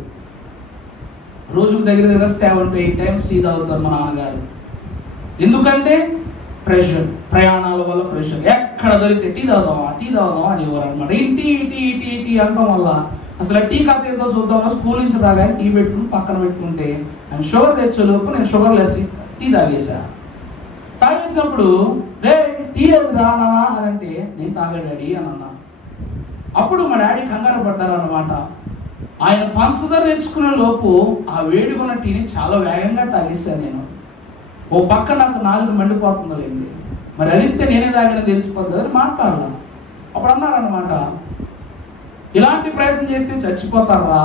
రోజుకు దగ్గర 7 to 8 times టీ తాగుతారు మా నాన్నగారు. ఎందుకంటే ప్రెషర్, ప్రయాణాల వల్ల ప్రెషర్. ఎక్కడ దొరికితే టీ తాగుదామా అని ఇవ్వరు అనమాట. టీ అంటాం వల్ల అసలు టీ కథ ఏదో చూద్దామా, స్కూల్ నుంచి రాగానే టీ పెట్టుకుని పక్కన పెట్టుకుంటే ఆయన షుగర్ తెచ్చేలోపు నేను షుగర్ లెస్ టీ తాగేసినప్పుడు రే టీ లేదు రానా అని అంటే, నేను తాగా డాడీ అని అన్నా. అప్పుడు మా డాడీ కంగారు పడ్డారు అనమాట. ఆయన పంచదార తెచ్చుకునే లోపు ఆ వేడిగున్న టీని చాలా వేగంగా తాగేశాను నేను. ఓ పక్క నాకు 4 మండిపోతుందండి, మరి అడిగితే నేనే తాగానని తెలిసిపోతుంది కదా, మాట్లాడాల. అప్పుడు అన్నారనమాట, ఇలాంటి ప్రయత్నం చేస్తే చచ్చిపోతారా,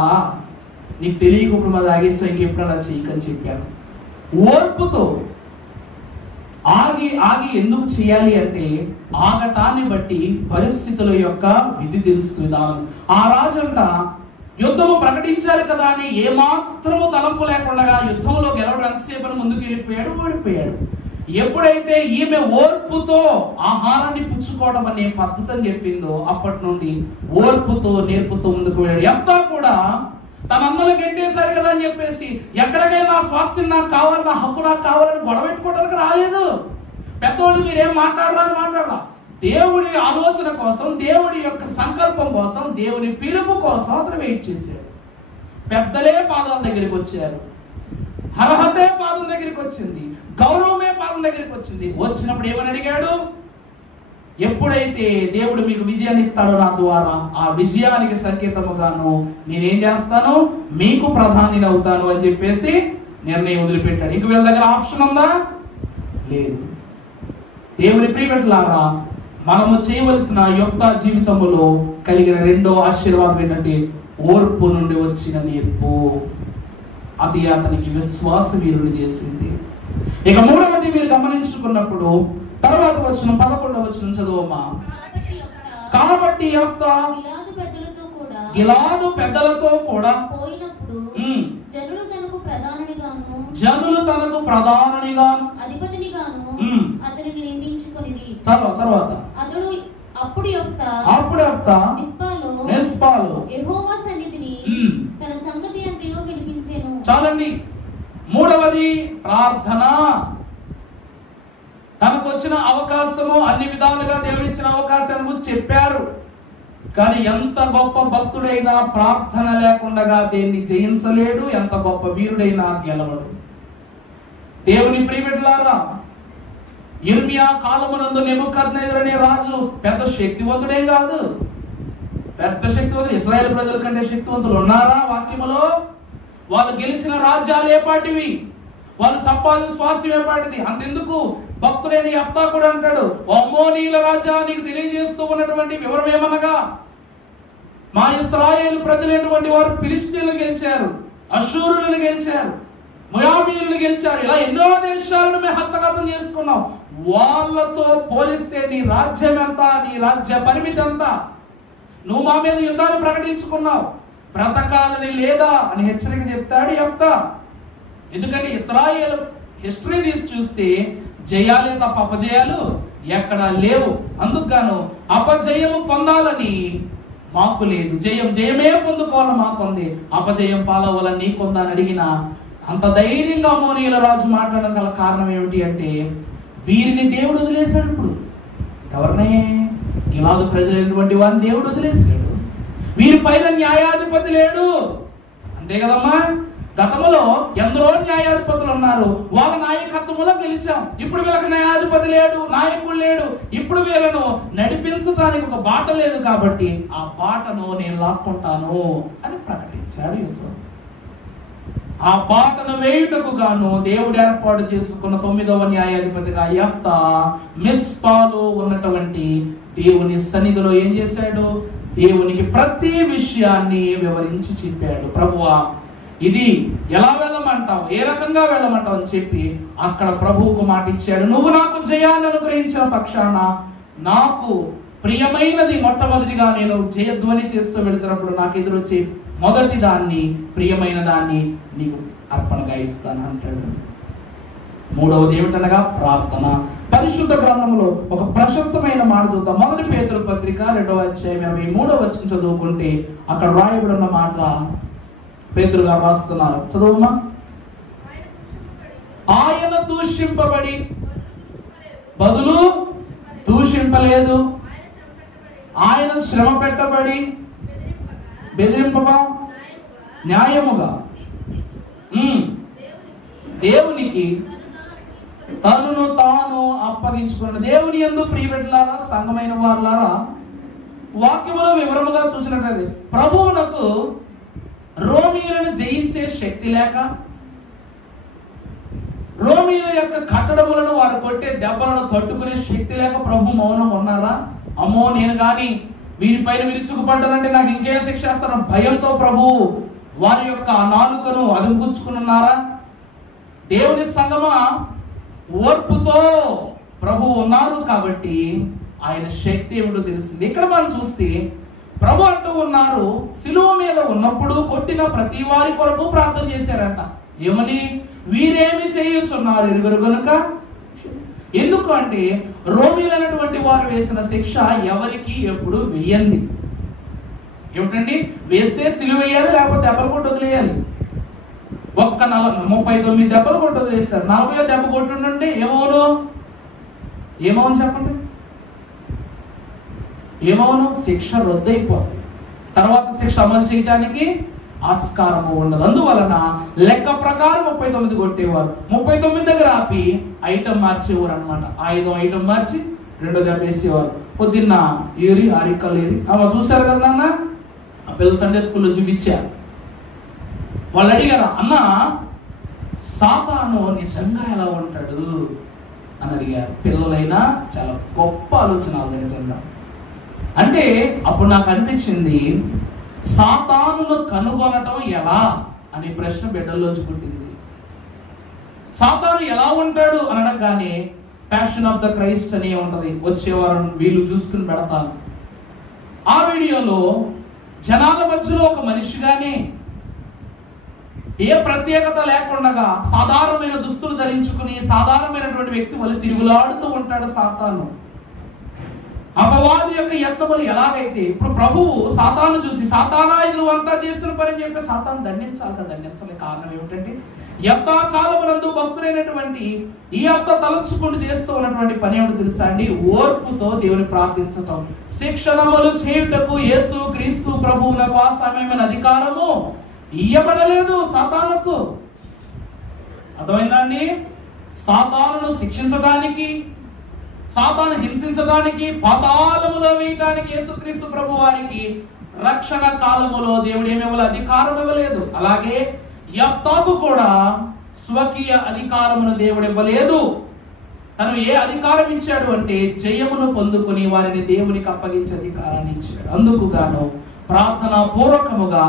నీకు తెలియకుండా మా తాగేస్తా, ఇంకెప్పుడు అలా చేయకని చెప్పాను. ఓర్పుతో ఆగి ఎందుకు చేయాలి అంటే, ఆగటాన్ని బట్టి పరిస్థితుల యొక్క విధి తెలుస్తుంది. ఆ రాజంట యుద్ధము ప్రకటించాలి కదా అని ఏమాత్రము తలంపు లేకుండా యుద్ధంలో గెలవడం ఎంతసేపు ముందుకు వెళ్ళిపోయాడు, ఓడిపోయాడు. ఎప్పుడైతే ఈమె ఓర్పుతో ఆహారాన్ని పుచ్చుకోవడం అనే పద్ధతి అని చెప్పిందో అప్పటి నుండి ఓర్పుతో నేర్పుతో ముందుకు వెళ్ళాడు. యెఫ్తా కూడా తన అన్నలు గెంటేశారు కదా అని చెప్పేసి ఎక్కడికైనా స్వాస్థ్యం నాకు కావాలి, నా హక్కు నాకు కావాలని గొడవ పెట్టుకోవడానికి రాలేదు. పెద్దోళ్ళు మీరేం మాట్లాడాలా, దేవుడి ఆలోచన కోసం, దేవుడి యొక్క సంకల్పం కోసం, దేవుని పిలుపు కోసం అతను వెయిట్ చేశాడు. పెద్దలే పాదాల దగ్గరికి వచ్చారు, అర్హతే పాదం దగ్గరికి వచ్చింది, గౌరవమే పాదం దగ్గరికి వచ్చింది. వచ్చినప్పుడు ఏమని అడిగాడు, ఎప్పుడైతే దేవుడు మీకు విజయాన్ని ఇస్తాడో నా ద్వారా, ఆ విజయానికి సంకేతముగాను నేనేం చేస్తాను, మీకు ప్రధానిని అవుతాను అని చెప్పేసి నిర్ణయం వదిలిపెట్టాడు. ఇంక వీళ్ళ దగ్గర ఆప్షన్ ఉందా? లేదు. దేవుని ప్రియబిడ్డలారా, మనము చేయవలసిన యెఫ్తా జీవితంలో కలిగిన 2వ ఆశీర్వాదం ఏంటంటే ఓర్పు నుండి వచ్చిన నేర్పు. అది అతనికి విశ్వాస వీరుని చేసింది. ఇక 3వది మీరు గమనించుకున్నప్పుడు తర్వాత వచ్చిన 11వ వచనం చదువమ్మా. కాబట్టి యెఫ్తా గిలాదు పెద్దలతో కూడా పోయినప్పుడు జనులు తనకు ప్రధానిగాను అధిపతినిగాను అతనిని నియమించుకొనిరి. తర్వాత అప్పుడు యెఫ్తా మిస్పాలో యెహోవా సన్నిధిని తన చాలండి. మూడవది ప్రార్థన. తనకు వచ్చిన అవకాశము, అన్ని విధాలుగా దేవుడిచ్చిన అవకాశాన్ని గురించి చెప్పారు. కానీ ఎంత గొప్ప భక్తుడైనా ప్రార్థన లేకుండా దేన్ని జయించలేడు, ఎంత గొప్ప వీరుడైనా గెలవడు. దేవుని ప్రియబిడ్డలారా, యిర్మీయా కాలమునందు నెబుకద్నెజరు అనే రాజు పెద్ద శక్తివంతుడేం కాదు. పెద్ద శక్తివంతుడు, ఇశ్రాయేలు ప్రజల కంటే శక్తివంతులు ఉన్నారా వాక్యములో? వాళ్ళు గెలిచిన రాజ్యాలు ఏపాటివి, వాళ్ళు సంపాదించిన స్వాస్థ్యం ఏపాటిది. అంతెందుకు, భక్తుడైన యెఫ్తా కూడా అంటాడు, అమ్మోనీయుల రాజా నీకు తెలియజేస్తూ ఉన్నటువంటి వివరం ఏమనగా, మా ఇశ్రాయేలు ప్రజలైనటువంటి వారు ఫిలిష్తీయులను గెలిచారు, అష్షూరులను గెలిచారు, మోయాబీయులను గెలిచారు. ఇలా ఎన్నో దేశాలను మేము హస్తగతం చేసుకున్నాం. వాళ్ళతో పోలిస్తే నీ రాజ్యం ఎంత, నీ రాజ్య పరిమితి ఎంత? నువ్వు మా మీద యుద్ధాన్ని ప్రకటించుకున్నావు, బ్రతకాలని లేదా అని హెచ్చరిక చెప్తాడు యెఫ్తా. ఎందుకంటే ఇశ్రాయేలు హిస్టరీ తీసి చూస్తే జయాలే తప్ప అపజయాలు ఎక్కడా లేవు. అందుకు అపజయము పొందాలని మాకు లేదు, జయమే పొందుకోవాలని మాకుంది, అపజయం పాలవ్వాలని నీకుందా అని అడిగిన అంత ధైర్యంగా అమ్మోనీయుల రాజు మాట్లాడడం గల కారణం ఏమిటి అంటే, వీరిని దేవుడు వదిలేశాడు. ఇప్పుడు ఎవరినే గిలాదు ప్రజలైనటువంటి వారిని దేవుడు వదిలేశాడు. వీరి పైన న్యాయాధిపతి లేడు. అంతే కదమ్మా. గతంలో ఎందరో న్యాయాధిపతులు ఉన్నారు, వాళ్ళ నాయకత్వంలో గెలిచాం. ఇప్పుడు వీళ్ళకి న్యాయాధిపతి లేడు, నాయకుడు లేడు. ఇప్పుడు వీళ్ళను నడిపించడానికి ఒక బాట లేదు, కాబట్టి ఆ బాటను నేను లాక్కుంటాను అని ప్రకటించాడు యుద్ధం. ఆ బాటను వేయుటకు గాను దేవుడు ఏర్పాటు చేసుకున్న 9వ న్యాయాధిపతిగా యెఫ్తా మిస్పాలో ఉన్నటువంటి దేవుని సన్నిధిలో ఏం చేశాడు? దేవునికి ప్రతి విషయాన్ని వివరించి చెప్పాడు. ప్రభువా, ఇది ఎలా వెళ్ళమంటావు, ఏ రకంగా వెళ్ళమంటావు అని చెప్పి అక్కడ ప్రభువుకు మాట ఇచ్చాడు. నువ్వు నాకు జయాన్ని అనుగ్రహించిన పక్షాన నాకు ప్రియమైనది మొట్టమొదటిగా నేను జయధ్వని చేస్తూ వెళుతున్నప్పుడు నాకు ఎదురొచ్చే మొదటి దాన్ని, ప్రియమైన దాన్ని నీకు అర్పణగా ఇస్తాను అంటాడు. మూడవది ఏమిటనగా ప్రార్థన. పరిశుద్ధ గ్రంథంలో ఒక ప్రశస్తమైన మాట చూద్దాం. 1 పేతురు పత్రిక 2వ అధ్యాయం 23వ వచనం చదువుకుంటే అక్కడ రాయబడి ఉన్న మాట పేతురు గారు రాస్తున్నారు. చదువుమా. ఆయన దూషింపబడి బదులు దూషింపలేదు, ఆయన శ్రమ పెట్టబడి బెదిరింపగా న్యాయముగా దేవునికి తనను తాను అప్పగించుకున్న. దేవుని యందు ప్రియబిడ్డలారా, సంఘమైన వారులారా, వాక్యములో వివరముగా చూసినట్లయితే ప్రభువునకు రోమీయులను జయించే శక్తి లేక, రోమీయుల యొక్క కట్టడములను వారు కొట్టే దెబ్బలను తట్టుకునే శక్తి లేక ప్రభు మౌనం ఉన్నారా? అమ్మో, నేను కానీ వీరిపైన విరుచుకుపడ్డానంటే నాకు ఇంకేం శిక్ష వేస్తారని భయంతో ప్రభువు వారి యొక్క నాలుకను అదుపుచ్చుకుని ఉన్నారా? దేవుని సంగమా, ఓర్పుతో ప్రభు ఉన్నారు కాబట్టి ఆయన శక్తి ఏమిటో తెలిసింది. ఇక్కడ మనం చూస్తే ప్రభు అంటూ ఉన్నారు, సిలువ మీద ఉన్నప్పుడు కొట్టిన ప్రతి వారి కొరకు ప్రార్థన చేశారంట. ఏమని? వీరేమి చేయుచున్నారు ఎరుగరు గనుక. ఎందుకు అంటే రోమీలైనటువంటి వారు వేసిన శిక్ష ఎవరికి ఎప్పుడు వేయండి. ఏమిటండి? వేస్తే సిలువ వేయాలి, లేకపోతే దెబ్బలు కొట్టి వదిలేయాలి. ఒక్క 39 దెబ్బలు కొట్టి వదిలేస్తారు. 40వ దెబ్బ కొట్టుండే ఏమవును చెప్పండి? ఏమవును? శిక్ష రద్దయిపోతుంది. తర్వాత శిక్ష అమలు చేయడానికి ఆస్కారము ఉండదు. అందువలన లెక్క ప్రకారం 39 కొట్టేవారు. 39 దగ్గర ఆపి ఐటమ్ మార్చేవారు అనమాట. ఐటమ్ మార్చి 2 దెబ్బ వేసేవారు. పొద్దున్న ఏరి అరికలు ఏరి అమ్మ చూశారు కదా నాన్న, ఆ పిల్లలు సండే స్కూల్లో చూపించారు. వాళ్ళు అడిగారు, అన్న సాతాను నిజంగా ఎలా ఉంటాడు అని అడిగారు. పిల్లలైనా చాలా గొప్ప ఆలోచన నిజంగా. అంటే అప్పుడు నాకు అనిపించింది, సాతానును కనుగొనటం ఎలా అనే ప్రశ్న బిడ్డల్లోంచి పుట్టింది. సాతాను ఎలా ఉంటాడు అనగానే ప్యాషన్ ఆఫ్ ద క్రైస్ట్ అనే ఉంటది, వచ్చే వారం వీళ్ళు చూసుకుని పెడతాను. ఆ వీడియోలో జనాల మధ్యలో ఒక మనిషిగానే ఏ ప్రత్యేకత లేకుండా సాధారణమైన దుస్తులు ధరించుకుని సాధారణమైనటువంటి వ్యక్తి వల్ల తిరుగులాడుతూ ఉంటాడు సాతాను. అపవాది యొక్క యత్నములు ఎలాగైతే ఇప్పుడు ప్రభువు సాతాను చూసి, సాతానా ఇది నువ్వు అంతా చేస్తున్న పని అని చెప్పి సాతాను దండించాలి. దండించలే. కారణం ఏమిటంటే యెఫ్తా కాలమునందు భక్తుడైనటువంటి ఈ యెఫ్తా తలంచుకుంటూ చేస్తూ ఉన్నటువంటి పని ఏమిటో తెలుసా అండి? ఓర్పుతో దేవుని ప్రార్థించటం. శిక్షణములు చేయుటకు యేసు క్రీస్తు ప్రభువునకు ఆ సమయమైన అధికారము ఇయ్యబడలేదు సాతానుకు. అర్థమైందా అండి? సాతానును శిక్షించడానికి, సాతాను హింసించడానికి, పాతాళములో వేయడానికి యేసుక్రీస్తు ప్రభు వారికి రక్షణ కాలములో దేవుడు ఏమివ్వలేదు, అధికారం ఇవ్వలేదు. అలాగే యెఫ్తాకు కూడా స్వకీయ అధికారమును దేవుడు ఇవ్వలేదు. తను ఏ అధికారం ఇచ్చాడు అంటే జయమును పొందుకొని వారిని దేవునికి అప్పగించే అధికారాన్ని ఇచ్చాడు. అందుకు గాను ప్రార్థనా పూర్వకముగా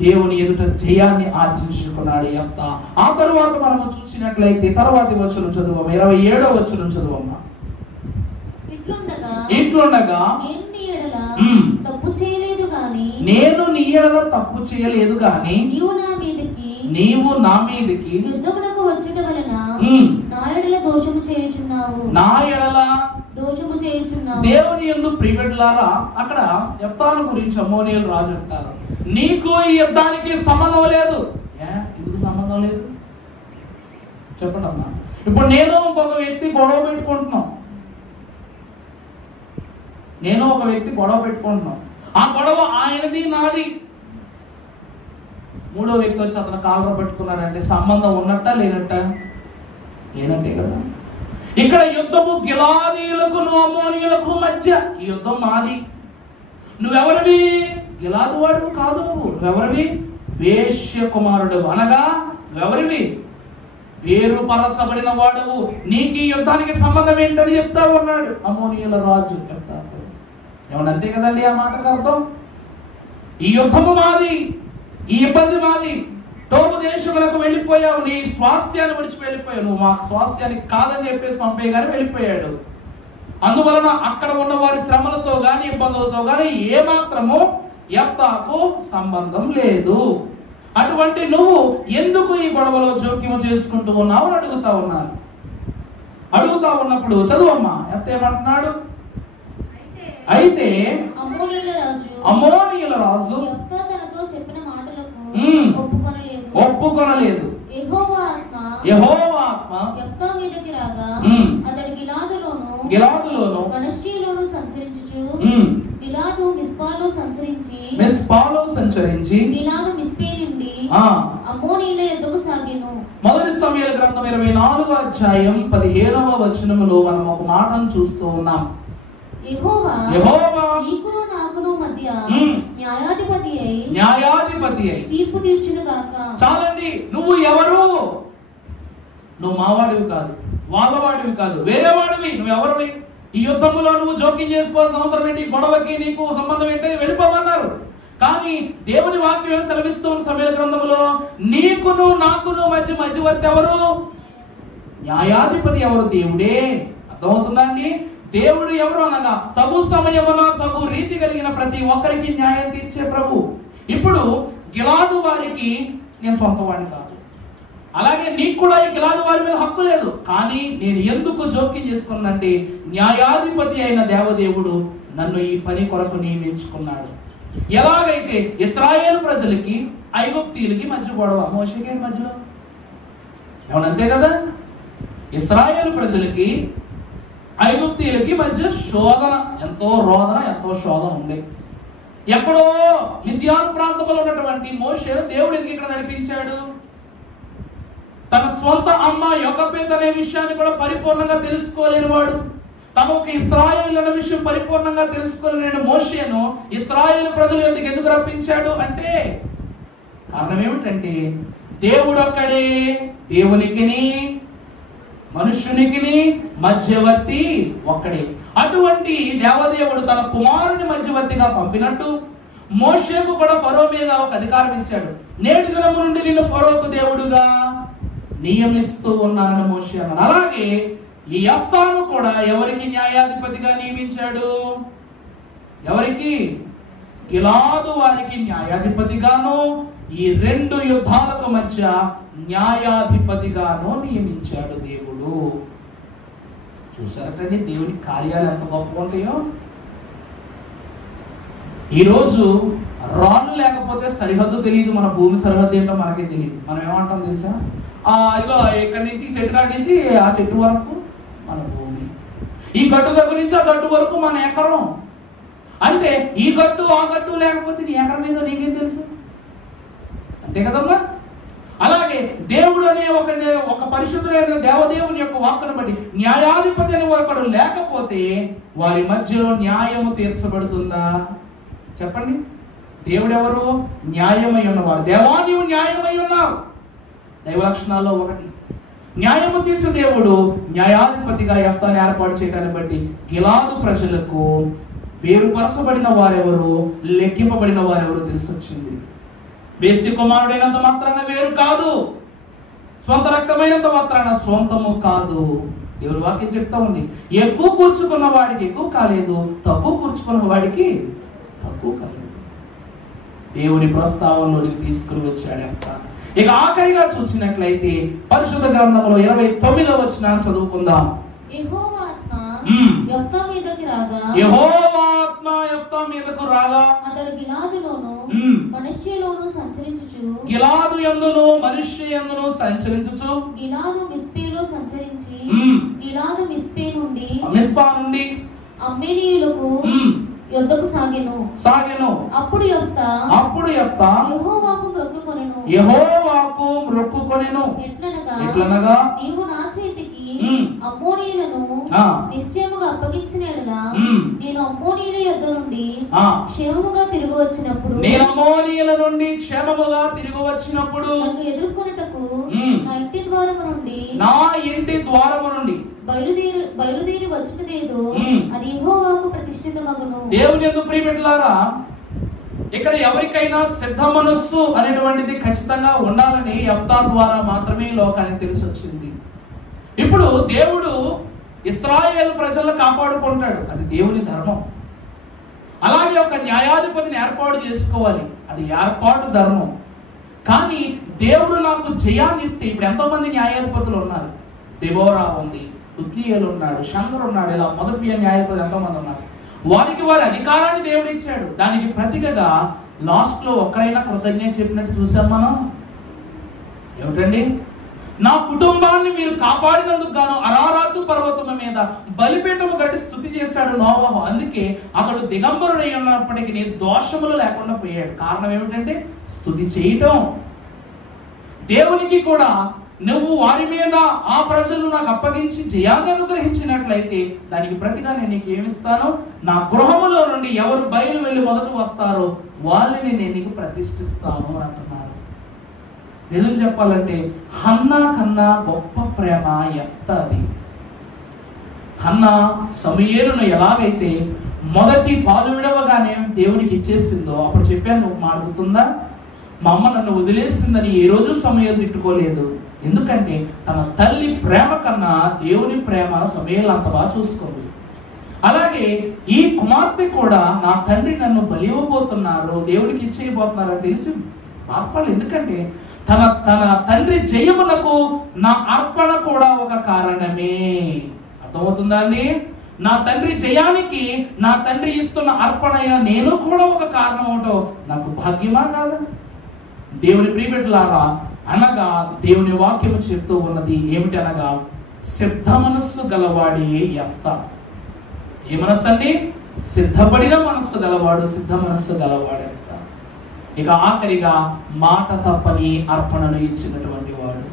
దేవుని ఎదుట జయాన్ని ఆర్జించుకున్నాడు యెఫ్తా. ఆ తరువాత మనము చూసినట్లయితే తర్వాతి వచనం చదువమ్మ, 27వ వచనం చదువమ్మా. ఇట్లుండగా తప్పు చేయలేదు గాని, నేను నీ ఎడల తప్పు చేయలేదు గాని నీవు నా మీదకి యుద్ధమునకు వచ్చుట వలన నా ఎడల దోషము చేయుచున్నావు. నా ఎడల దోషము చేయుచున్నావు. దేవుని యందు ప్రియబిడ్డలారా, అక్కడ యెఫ్తాను గురించి అమ్మోనీయులు రాజు అంటారు, నీకు ఈ యుద్ధానికి సంబంధం లేదు. ఎందుకు సంబంధం లేదు చెప్పండి అమ్మా. ఇప్పుడు నేను ఇంకొక వ్యక్తి గొడవ పెట్టుకుంటున్నాం, ఆ గొడవ ఆయనది నాది. మూడో వ్యక్తి వచ్చి అతను కాలర పట్టుకున్నాడంటే సంబంధం ఉన్నట్ట లేనట్టే కదా. ఇక్కడ యుద్ధము గిలాదీయులకు అమ్మోనీయులకు మధ్య. ఈ యుద్ధం మాది. నువ్వెవరివి? గిలాదు వాడు కాదు. నువ్వెవరివి? వేశ్య కుమారుడు. అనగా నువ్వెవరివి? వేరుపరచబడిన వాడువు. నీకు ఈ యుద్ధానికి సంబంధం ఏంటని చెప్తా ఉన్నాడు అమ్మోనీయుల రాజు యెఫ్తాతో. ఏమనంతే కదండి ఆ మాటకు అర్థం. ఈ యుద్ధము మాది, ఈ ఇబ్బంది మాది. తోపు దేశములకు వెళ్ళిపోయావు, నీ స్వాస్థ్యాన్ని విడిచి వెళ్ళిపోయావు. నువ్వు మాకు స్వాస్థ్యానికి కాదని చెప్పేసి పంపేయగానే వెళ్ళిపోయాడు. అందువలన అక్కడ ఉన్న వారి శ్రమలతో గాని ఇబ్బందులతో గాని ఏమాత్రము యెఫ్తాకు సంబంధం లేదు. అటువంటి నువ్వు ఎందుకు ఈ గొడవలో జోక్యం చేసుకుంటూ ఉన్నావు అని అడుగుతా ఉన్నప్పుడు చదువమ్మా. యెఫ్తా ఏమంటున్నాడు? అయితే అమ్మోనీయుల రాజు యెఫ్తా తనతో చెప్పిన మాటలకు ఒప్పుకొనలేదు. యెహోవా ఆత్మ యెఫ్తా మీదకి రాగా అతడు గిలాదులోను మనష్షీలోను సంచరించుచు గిలాదు మిస్పాలో సంచరించి గిలాదు మిస్పే నుండి అమ్మోనీయుల యుద్ధము సాగెను. మొదటి సమూయేలు గ్రంథం 24వ అధ్యాయం 15వ వచనములో మనం ఒక మాటను చూస్తూ ఉన్నాం. యెహోవా నీకును నాకును మధ్య న్యాయాధిపతి అయి తీర్పు తీర్చును గాక. చాలండి. నువ్వు ఎవరు? నువ్వు మావాడివి కాదు, వాళ్ళవాడివి కాదు, వేరేవాడివి. నువ్వెవరివి? ఈ యుద్ధంలో నువ్వు జోక్యం చేసుకోవాల్సిన అవసరం ఏంటి? గొడవకి నీకు సంబంధం ఏంటి? వెళ్ళిపోమన్నారు. కానీ దేవుని వాక్యం సెలవిస్తూ ఉన్న సమూయేలు గ్రంథంలో నీకును నాకును మధ్యవర్తి ఎవరు? న్యాయాధిపతి ఎవరు? దేవుడే. అర్థమవుతుందా అండి? దేవుడు ఎవరు అనగా తగు సమయమున తగు రీతి కలిగిన ప్రతి ఒక్కరికి న్యాయం తీర్చే ప్రభు. ఇప్పుడు గిలాదు వారికి నేను సొంత వాడిని కాదు, అలాగే నీకు కూడా ఈ గిలాదు వారి మీద హక్కు లేదు. కానీ నేను ఎందుకు జోక్యం చేసుకున్నానంటే న్యాయాధిపతి అయిన దేవదేవుడు నన్ను ఈ పని కొరకు నియమించుకున్నాడు. ఎలాగైతే ఇశ్రాయేలు ప్రజలకి ఐగుప్తీయులకి మధ్య గొడవ, మోషేకి మధ్యలో ఏమనంతే కదా. ఇశ్రాయేలు ప్రజలకి ఐగుప్తీయులకి మధ్య శోధన, ఎంతో శోధన ఉంది. ఎక్కడో మిద్యాను ప్రాంతంలో ఉన్నటువంటి మోషేను దేవుడు ఎందుకు ఇక్కడ నడిపించాడు? తన స్వంత అమ్మ యోకెబెత్ అనే విషయాన్ని కూడా పరిపూర్ణంగా తెలుసుకోలేని వాడు, తను ఒక ఇశ్రాయేలు అనే విషయం పరిపూర్ణంగా తెలుసుకోలేని మోషేను ఇశ్రాయేలు ప్రజలు ఎందుకు రప్పించాడు అంటే కారణం ఏమిటంటే దేవుడు ఒక్కడే, దేవునికిని మనుష్యునికి మధ్యవర్తి ఒక్కడే. అటువంటి దేవదేవుడు తన కుమారుని మధ్యవర్తిగా పంపినట్టు మోషేకు కూడా ఫరో మీద ఒక అధికారం ఇచ్చాడు. నేటి దినము నుండి నిన్ను ఫరోకు దేవుడుగా నియమిస్తూ ఉన్నానని మోషే అన్నాడు. అలాగే ఈ యెఫ్తాను కూడా ఎవరికి న్యాయాధిపతిగా నియమించాడు? ఎవరికి? గిలాదు వారికి న్యాయాధిపతిగాను, ఈ రెండు యుద్ధాలకు మధ్య న్యాయాధిపతిగాను నియమించాడు దేవుడు. చూసారటండి దేవుని కార్యాలు ఎంత గొప్పగా ఉంటాయో. ఈరోజు రాళ్ళు లేకపోతే సరిహద్దు తెలియదు, మన భూమి సరిహద్దు ఏంటో మనకే తెలియదు. మనం ఏమంటాం తెలుసా? ఇదిగో ఇక్కడి నుంచి చెట్టు కాడి నుంచి ఆ చెట్టు వరకు మన భూమి, ఈ గట్టు దగ్గర నుంచి ఆ గట్టు వరకు మన ఎకరం. అంటే ఈ గట్టు ఆ గట్టు లేకపోతే నీ ఎకరం మీద నీకేం తెలుసు? అంతే కదమ్మా. అలాగే దేవుడు అనే ఒక పరిశుద్ధులైన దేవదేవుని యొక్క వాక్కును బట్టి న్యాయాధిపతి అనే ఒకడు లేకపోతే వారి మధ్యలో న్యాయము తీర్చబడుతుందా? చెప్పండి. దేవుడు ఎవరు? న్యాయమై ఉన్నవాడు. దేవా నీవు న్యాయమై ఉన్నావు. దైవ లక్షణాల్లో ఒకటి న్యాయము తీర్చు దేవుడు. న్యాయాధిపతిగా యెఫ్తాను ఏర్పాటు చేయడాన్ని బట్టి గిలాదు ప్రజలకు వేరుపరచబడిన వారెవరు, లెక్కింపబడిన వారెవరు తెలిసొచ్చింది. వేశ్య కుమారుడైనంత మాత్రాన వేరు కాదు, సొంత రక్తమైనంత మాత్రాన సొంతము కాదు. దేవుని వాక్యం చెప్తా ఉంది, ఎక్కువ కూర్చుకున్న వాడికి ఎక్కువ కాలేదు, తక్కువ కూర్చుకున్న వాడికి తక్కువ కాలేదు. దేవుని ప్రస్తావనలోనికి తీసుకుని వచ్చాడు యెఫ్తా. ఇక ఆఖరిగా చూసినట్లయితే పరిశుద్ధ గ్రంథంలో 29వ వచనాన్ని చదువుకుందాం. యెహోవా ఆత్మ యెఫ్తా మీదకు రాగా అతడు గిలాదులోను మనష్షేలోను సంచరించుచు గిలాదు యందును మనష్షే యందును సంచరించుచు గిలాదు మిస్పేలో సంచరించి గిలాదు మిస్పా నుండి అమ్మేనీయులకు యుద్ధకు సాగెను. అప్పుడు యెఫ్తా యెహోవాకు మ్రొక్కుకొనెను. ఎట్లనగా నీవు నా చేతికి అమ్మోనీయులను నిశ్చయముగా అప్పగించిన యెడల నేను అమ్మోనీయుల యొద్ద నుండి క్షేమముగా తిరిగి వచ్చినప్పుడు నన్ను ఎదుర్కొనుటకు నా ఇంటి ద్వారము నుండి బయలుదేరి వచ్చినదేదో అది యెహోవాకు ప్రతిష్ఠితమగును. దేవుని యందు ప్రియమిత్రులారా, ఇక్కడ ఎవరికైనా సిద్ధ మనస్సు అనేటువంటిది ఖచ్చితంగా ఉండాలని యెఫ్తా ద్వారా మాత్రమే లోకానికి తెలిసి వచ్చింది. ఇప్పుడు దేవుడు ఇశ్రాయేలు ప్రజలను కాపాడుకుంటాడు, అది దేవుని ధర్మం. అలాగే ఒక న్యాయాధిపతిని ఏర్పాటు చేసుకోవాలి, అది ఏర్పాటు ధర్మం. కానీ దేవుడు నాకు జయాన్ని ఇస్తే, ఇప్పుడు ఎంతో మంది న్యాయాధిపతులు ఉన్నారు. దెబోరా ఉంది, ఉత్నియేలు ఉన్నాడు, శంకర్ ఉన్నాడు, ఇలా మొదటి న్యాయాధిపతులు ఎంతో మంది ఉన్నారు. వారికి వారి అధికారాన్ని దేవుడు ఇచ్చాడు. దానికి ప్రతిగా లాస్ట్ లో ఒక్కరైనా కృతజ్ఞత చెప్పినట్టు చూసాం మనం. ఏమిటండి? నా కుటుంబాన్ని మీరు కాపాడినందుకు గాను అరారాతు పర్వతము మీద బలిపీఠము కట్టి స్తుతి చేశాడు నోవహు. అందుకే అతడు దిగంబరుడై ఉన్నప్పటికీ దోషములు లేకుండా పోయాడు. కారణం ఏమిటంటే స్తుతి చేయటం. దేవునికి కూడా నువ్వు వారి మీద ఆ ప్రజలు నాకు అప్పగించి జయాన్ని అనుగ్రహించినట్లయితే దానికి ప్రతిగా నేను నీకు ఏమిస్తాను? నా గృహములో నుండి ఎవరు బయలు వెళ్ళి మొదట వస్తారో వాళ్ళని నేను నీకు ప్రతిష్ఠిస్తాను అని అంటున్నారు. నిజం చెప్పాలంటే హన్నా కన్నా గొప్ప ప్రేమ యెఫ్తాది. హన్నా సమూయేలును ఎలాగైతే మొదటి పాలు విడవగానే దేవునికి ఇచ్చేసిందో అప్పుడు చెప్పాను, నువ్వు మాడుగుతుందా, మా అమ్మ నన్ను వదిలేసిందని ఏ రోజు సమూయేలు తిట్టుకోలేదు. ఎందుకంటే తన తల్లి ప్రేమ కన్నా దేవుని ప్రేమ సమూయేలు అంత బాగా చూసుకుంది. అలాగే ఈ కుమార్తె కూడా నా తండ్రి నన్ను బలి ఇవ్వబోతున్నారు, దేవుడికి ఇచ్చేయబోతున్నారు అని తెలిసి బాధపడలేదు. ఎందుకంటే తన తండ్రి జయమునకు నా అర్పణ కూడా ఒక కారణమే. అర్థమవుతుందా అండి? నా తండ్రి జయానికి నా తండ్రి ఇస్తున్న అర్పణ అయినా నేను కూడా ఒక కారణం అవటం నాకు భాగ్యమా కాదా? దేవుని ప్రియబిడ్డలారా, అనగా దేవుని వాక్యము చెప్తూ ఉన్నది ఏమిటి అనగా సిద్ధ మనస్సు గలవాడే యెఫ్తా. ఏ మనస్సు అండి? సిద్ధపడిన మనస్సు గలవాడు, సిద్ధ మనస్సు గలవాడు యెఫ్తా. ఇక ఆఖరిగా మాట తప్పని అర్పణను ఇచ్చినటువంటి వాడు.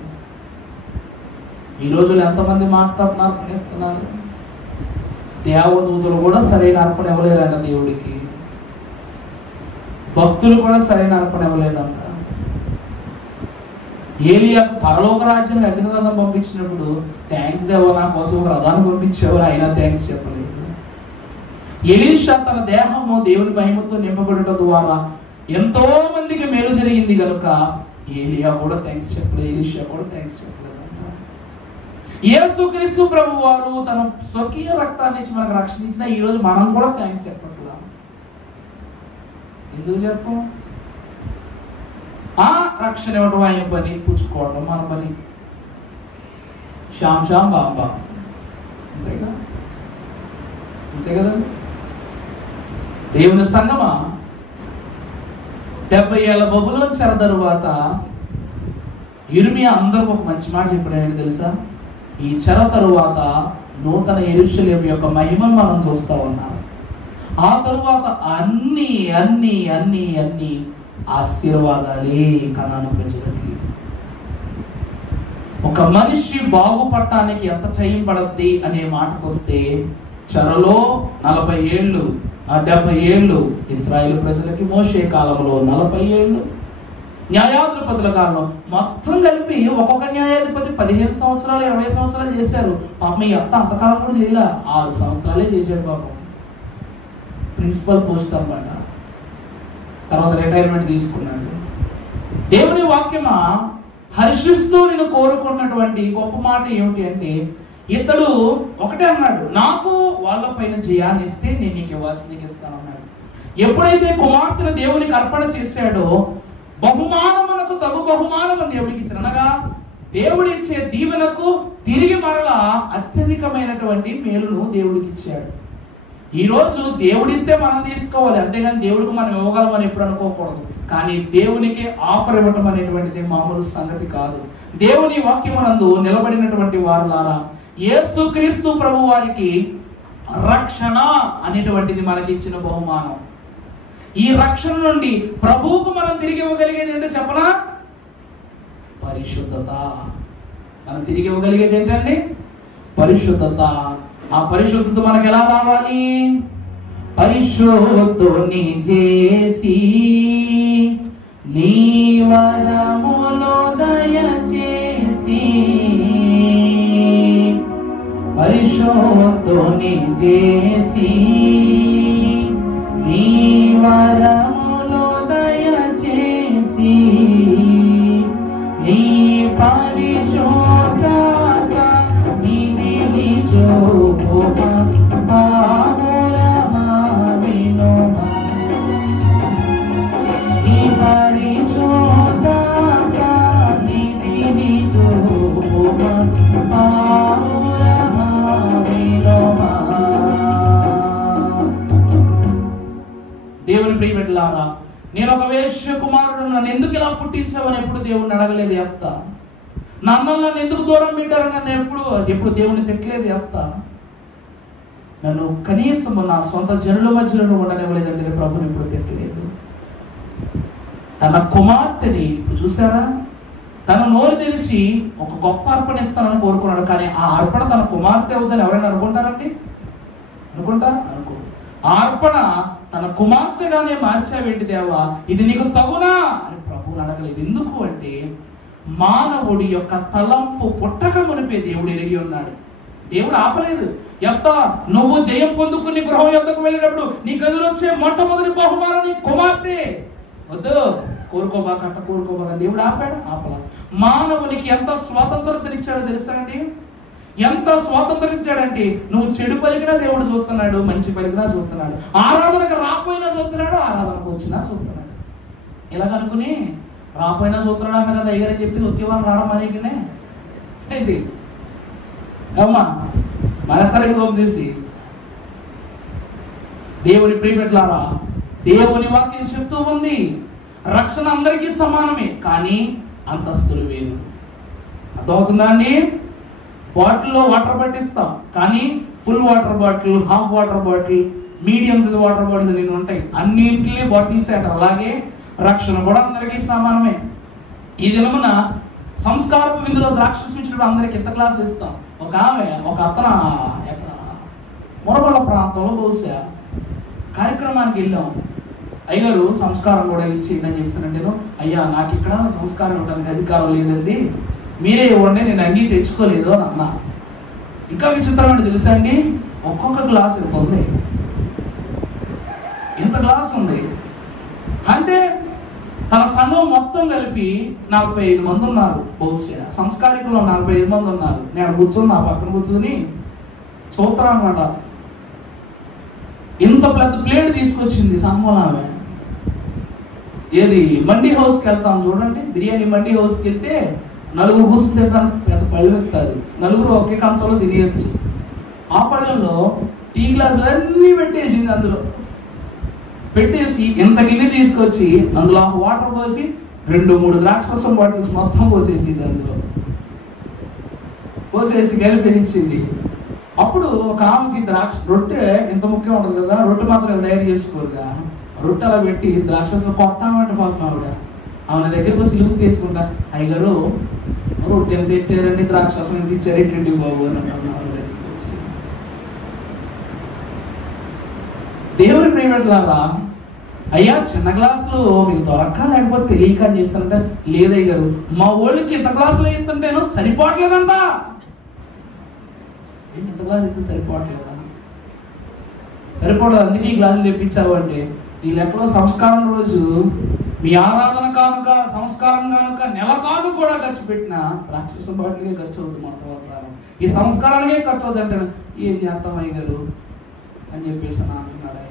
ఈ రోజులు ఎంతమంది మాట తప్పని అర్పణ ఇస్తున్నారు? దేవదూతలు కూడా సరైన అర్పణ ఇవ్వలేదంట దేవుడికి. భక్తులు కూడా సరైన అర్పణ ఇవ్వలేదంట. ఏలియాకు పరలోక రాజ్యానికి అగ్నిరథం పంపించినప్పుడు థ్యాంక్స్ దేవా, నా కోసం ఒక రథాన్ని పంపించేవారు, అయినా థ్యాంక్స్ చెప్పలేదు. ఎలీషా తన దేహము దేవుని మహిమతో నింపబడటం ద్వారా ఎంతో మందికి మేలు జరిగింది కనుక ఏలియా కూడా థ్యాంక్స్ చెప్పలేదు, ఎలీషా కూడా థ్యాంక్స్ చెప్పలేదంట. యేసుక్రీస్తు ప్రభు వారు తన స్వకీయ రక్తాన్ని ఇచ్చి మనకు రక్షణ ఇచ్చిన ఈ రోజు మనం కూడా థ్యాంక్స్ చెప్పట్లా. ఎందుకు చెప్పం? ఆ రక్షణ ఇవ్వడం ఆయన పని, పుచ్చుకోవడం మన పని. శ్యామ్ శ్యామ్ బాంబా, అంతేగా? అంతే కదండి. దేవుని సంగమా, 70 ఏళ్ల బబులోను చెర తరువాత యిర్మీయా అందరికి ఒక మంచి మాట చెప్పాడు. ఏంటి తెలుసా? ఈ చెర తరువాత నూతన యెరూషలేము యొక్క మహిమను మనం చూస్తా ఉన్నాం. ఆ తరువాత అన్ని అన్ని అన్ని అన్ని ఆశీర్వాదాలే కనాను ప్రజలకి. ఒక మనిషి బాగుపడటానికి ఎంత టైం పడద్ది అనే మాటకు వస్తే, చెరలో 40 ఏళ్ళు, 70 ఏళ్ళు ఇశ్రాయేలు ప్రజలకి, మోషే కాలంలో 40 ఏళ్ళు, న్యాయాధిపతుల కాలంలో మొత్తం కలిపి ఒక్కొక్క న్యాయాధిపతి 15 సంవత్సరాలు 20 సంవత్సరాలు చేశారు. పాపం ఈ అంతకాలం కూడా చేయలే, 6 సంవత్సరాలే చేశాడు పాపం. ప్రిన్సిపల్ పోస్ట్ అన్నమాట. తర్వాత రిటైర్మెంట్ తీసుకున్నాడు. దేవుని వాక్యమా హర్షిస్తూ నేను కోరుకున్నటువంటి గొప్ప మాట ఏమిటి అంటే, ఇతడు ఒకటే అన్నాడు, నాకు వాళ్ళ పైన జయాన్ని ఇస్తే నేను నీకు ఇవ్వాల్సి నీకు ఇస్తాను అన్నాడు. ఎప్పుడైతే కుమార్తెను దేవునికి అర్పణ చేశాడో బహుమానమునకు తగు బహుమానం దేవుడికి ఇచ్చాడు. అనగా దేవుడిచ్చే దీవెనకు తిరిగి మరలా అత్యధికమైనటువంటి మేలును దేవుడికి ఇచ్చాడు. ఈ రోజు దేవుడిస్తే మనం తీసుకోవాలి, అంతేగాని దేవుడికి మనం ఇవ్వగలమని ఎప్పుడు అనుకోకూడదు. కానీ దేవునికి ఆఫర్ ఇవ్వటం అనేటువంటిది మామూలు సంగతి కాదు. దేవుని వాక్యమునందు నిలబడినటువంటి వారులారా, యేసుక్రీస్తు ప్రభు వారికి రక్షణ అనేటువంటిది మనకి ఇచ్చిన బహుమానం. ఈ రక్షణ నుండి ప్రభువుకు మనం తిరిగి ఇవ్వగలిగేది ఏంటో చెప్పనా? పరిశుద్ధత. మనం తిరిగి ఇవ్వగలిగేది ఏంటండి? పరిశుద్ధత. ఆ పరిశుద్ధత మనకు ఎలా రావాలి? పరిశుద్ధుని చేసి నీ వరములో దయచేసి, పరిశుద్ధుని చేసి నీ వరములో దయచేసి, నీ పరిశుద్ధ నిధిని చూపుమా పావురమా వినుమా, నీ పరిశుద్ధ నిధిని చూపుమా పావురమా వినుమా. దేవుని ప్రియబిడ్డలారా, నేను ఒక వేశ్య కుమారుడు, నన్ను ఎందుకు ఇలా పుట్టించావని ఎప్పుడు దేవుడిని అడగలేదు యెఫ్తా. నన్ను ఎందుకు దూరం పెట్టారని నన్ను ఎప్పుడు దేవుని తిట్టలేదు యెఫ్తా. నన్ను కనీసం నా సొంత జనుల మధ్యలో ఉండనివ్వలేదంటే ప్రభుని ఎప్పుడు తిట్టలేదు. తన కుమార్తెని ఇప్పుడు చూసారా, తన నోరు తెరిచి ఒక గొప్ప అర్పణ ఇస్తానని కోరుకున్నాడు. కానీ ఆ అర్పణ తన కుమార్తె అవుతుందని ఎవరైనా అనుకుంటారండి? అనుకుంటారా? అనుకో. ఆ అర్పణ తన కుమార్తెగానే మార్చావేంటి దేవా, ఇది నీకు తగునా అని ప్రభువుని అడగలేదు. ఎందుకు అంటే మానవుడి యొక్క తలంపు పుట్టక మునిపే దేవుడు ఎరిగి ఉన్నాడు. దేవుడు ఆపలేదు. యెఫ్తా, నువ్వు జయం పొందుకుని గృహం యొద్దకు వెళ్ళినప్పుడు నీకు ఎదురొచ్చే మొట్టమొదటి బహుమానం నీ కుమార్తె. వద్దు, కోరుకోబాకంట, కోరుకోబాక. దేవుడు ఆపల. మానవునికి ఎంత స్వాతంత్రతనిచ్చాడో తెలుసానండి? ఎంత స్వాతంత్రం ఇచ్చాడంటే, నువ్వు చెడు పలికినా దేవుడు చూస్తున్నాడు, మంచి పలికినా చూస్తున్నాడు, ఆరాధనకు రాకపోయినా చూస్తున్నాడు, ఆరాధనకు వచ్చినా చూస్తున్నాడు. ఇలాగనుకుని రాపోయినా చూస్తున్నాడు అన్న కదా అయ్యారని చెప్పి వచ్చేవారు రావడం మనకినే ఏంటి అమ్మా మన తరగతి పంపేసి. దేవుని ప్రియబిడ్డలారా, దేవుని వాక్యం చెప్తూ ఉంది, రక్షణ అందరికీ సమానమే, కానీ అంతస్తులు వేరు. అర్థమవుతుందా అండి? బాటిల్లో వాటర్ పట్టిస్తాం, కానీ full water bottle, half water bottle, medium size water bottles నేను ఉంటాయి. అన్నింటినీ బాటిల్స్ అంటారు. అలాగే రక్షణ కూడా అందరికీ సమానమే. ఈ దినమున సంస్కారపు విందులో ద్రాక్షరసం ఇచ్చినప్పుడు అందరికి ఎంత క్లాసులు ఇస్తాం. ఒక అతను ఎక్కడ మొరబళ్ళ ప్రాంతంలో బహుశా కార్యక్రమానికి వెళ్ళాం. అయ్యగారు సంస్కారం కూడా ఇచ్చేయండి అని చెప్పానంటే, అయ్యా నాకు ఇక్కడ సంస్కారం ఇవ్వడానికి అధికారం లేదండి, మీరే ఇవ్వండి, నేను అంగీ తెచ్చుకోలేదు అని అన్నా. ఇంకా విచిత్రమైన తెలుసా అండి, ఒక్కొక్క గ్లాస్ ఎంత ఉంది, ఎంత గ్లాస్ ఉంది అంటే తన సంఘం మొత్తం కలిపి 45 మంది ఉన్నారు. బహుశా సంస్కారికులు 45 మంది ఉన్నారు. నేను కూర్చొని నా పక్కన కూర్చొని చూస్తాను అనమాట. ఇంత పెద్ద ప్లేట్ తీసుకొచ్చింది సంఘంలో ఆమె. ఏది మండీ హౌస్కి వెళ్తాం చూడండి, బిర్యానీ మండీ హౌస్కి వెళ్తే 4 కూర్చుని తింటాను, పెద్ద పళ్ళు ఎత్తారు, 4 ఒకే కంచంలో తినేయచ్చు. ఆ పళ్ళల్లో టీ గ్లాసులు అన్నీ పెట్టేసింది. అందులో పెట్టేసి ఇంత గిన్నె తీసుకొచ్చి అందులో వాటర్ పోసి 2-3 ద్రాక్షరసం బాటిల్స్ మొత్తం పోసేసింది, అందులో పోసేసి కలిపేసి ఇచ్చింది. అప్పుడు ఒక ఆమెకి రొట్టె ఇంత ముఖ్యం ఉంటుంది కదా, రొట్టె మాత్రం తయారు చేసుకోరుగా, రొట్టె అలా పెట్టి ద్రాక్షరసం కొత్త అంటే పోతున్నాం ఆవిడ. ఆమె దగ్గరకు సిలుగు తెచ్చుకుంటా, అయ్యగారు రొట్టె ఎంత ఎట్టారండి, ద్రాక్షరసం ఎంత ఇచ్చారు, ఎట్టండి బాబు అని అంటున్నా ఆవిడ దగ్గరికి వచ్చి. దేవుని ప్రియమట్లాగా, అయ్యా చిన్న గ్లాసులు మీకు దొరక్క లేకపోతే తెలియక అని చెప్పారంటే, లేదయ్య గారు మా వాళ్ళకి ఇంత గ్లాసులు ఇస్తుంటేనో సరిపోవట్లేదంతా. ఇంత గ్లాసు అయితే సరిపోవట్లేదా? సరిపోవట్లేదు, అందుకే ఈ గ్లాసులు తెప్పించావు అంటే, ఈ లెక్కలో సంస్కారం రోజు మీ ఆరాధన కానుక, సంస్కారం కానుక, నెల కాను కూడా ఖర్చు పెట్టిన ద్రాక్షరసం బాటిల్కే ఖర్చు అవుతుంది మొత్తం అంతా. ఈ సంస్కారానికే ఖర్చు అవుతుంది అంటే ఏం చేస్తాం అయ్య గారు అని చెప్పేసి అంటున్నాడు ఆయన.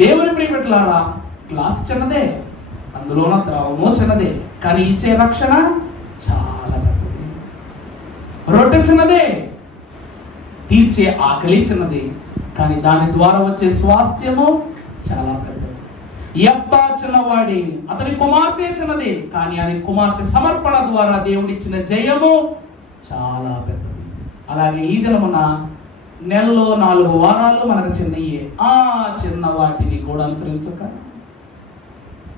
దేవుని ప్రియపెట్టలారా, గ్లాస్ చిన్నదే, అందులోన ద్రవము చిన్నదే, కానీ ఇచ్చే రక్షణ చాలా పెద్దది. రొట్టె చిన్నదే, తీర్చే ఆకలి చిన్నది, కానీ దాని ద్వారా వచ్చే స్వాస్థ్యము చాలా పెద్దది. యెఫ్తా చిన్నవాడి, అతని కుమార్తె చిన్నది, కానీ ఆయన కుమార్తె సమర్పణ ద్వారా దేవుడిచ్చిన జయము చాలా పెద్దది. అలాగే ఈ దినమున నెలలో 4 వారాలు మనకు చిన్నయ్యే, ఆ చిన్న వాటిని కూడా అనుసరించక,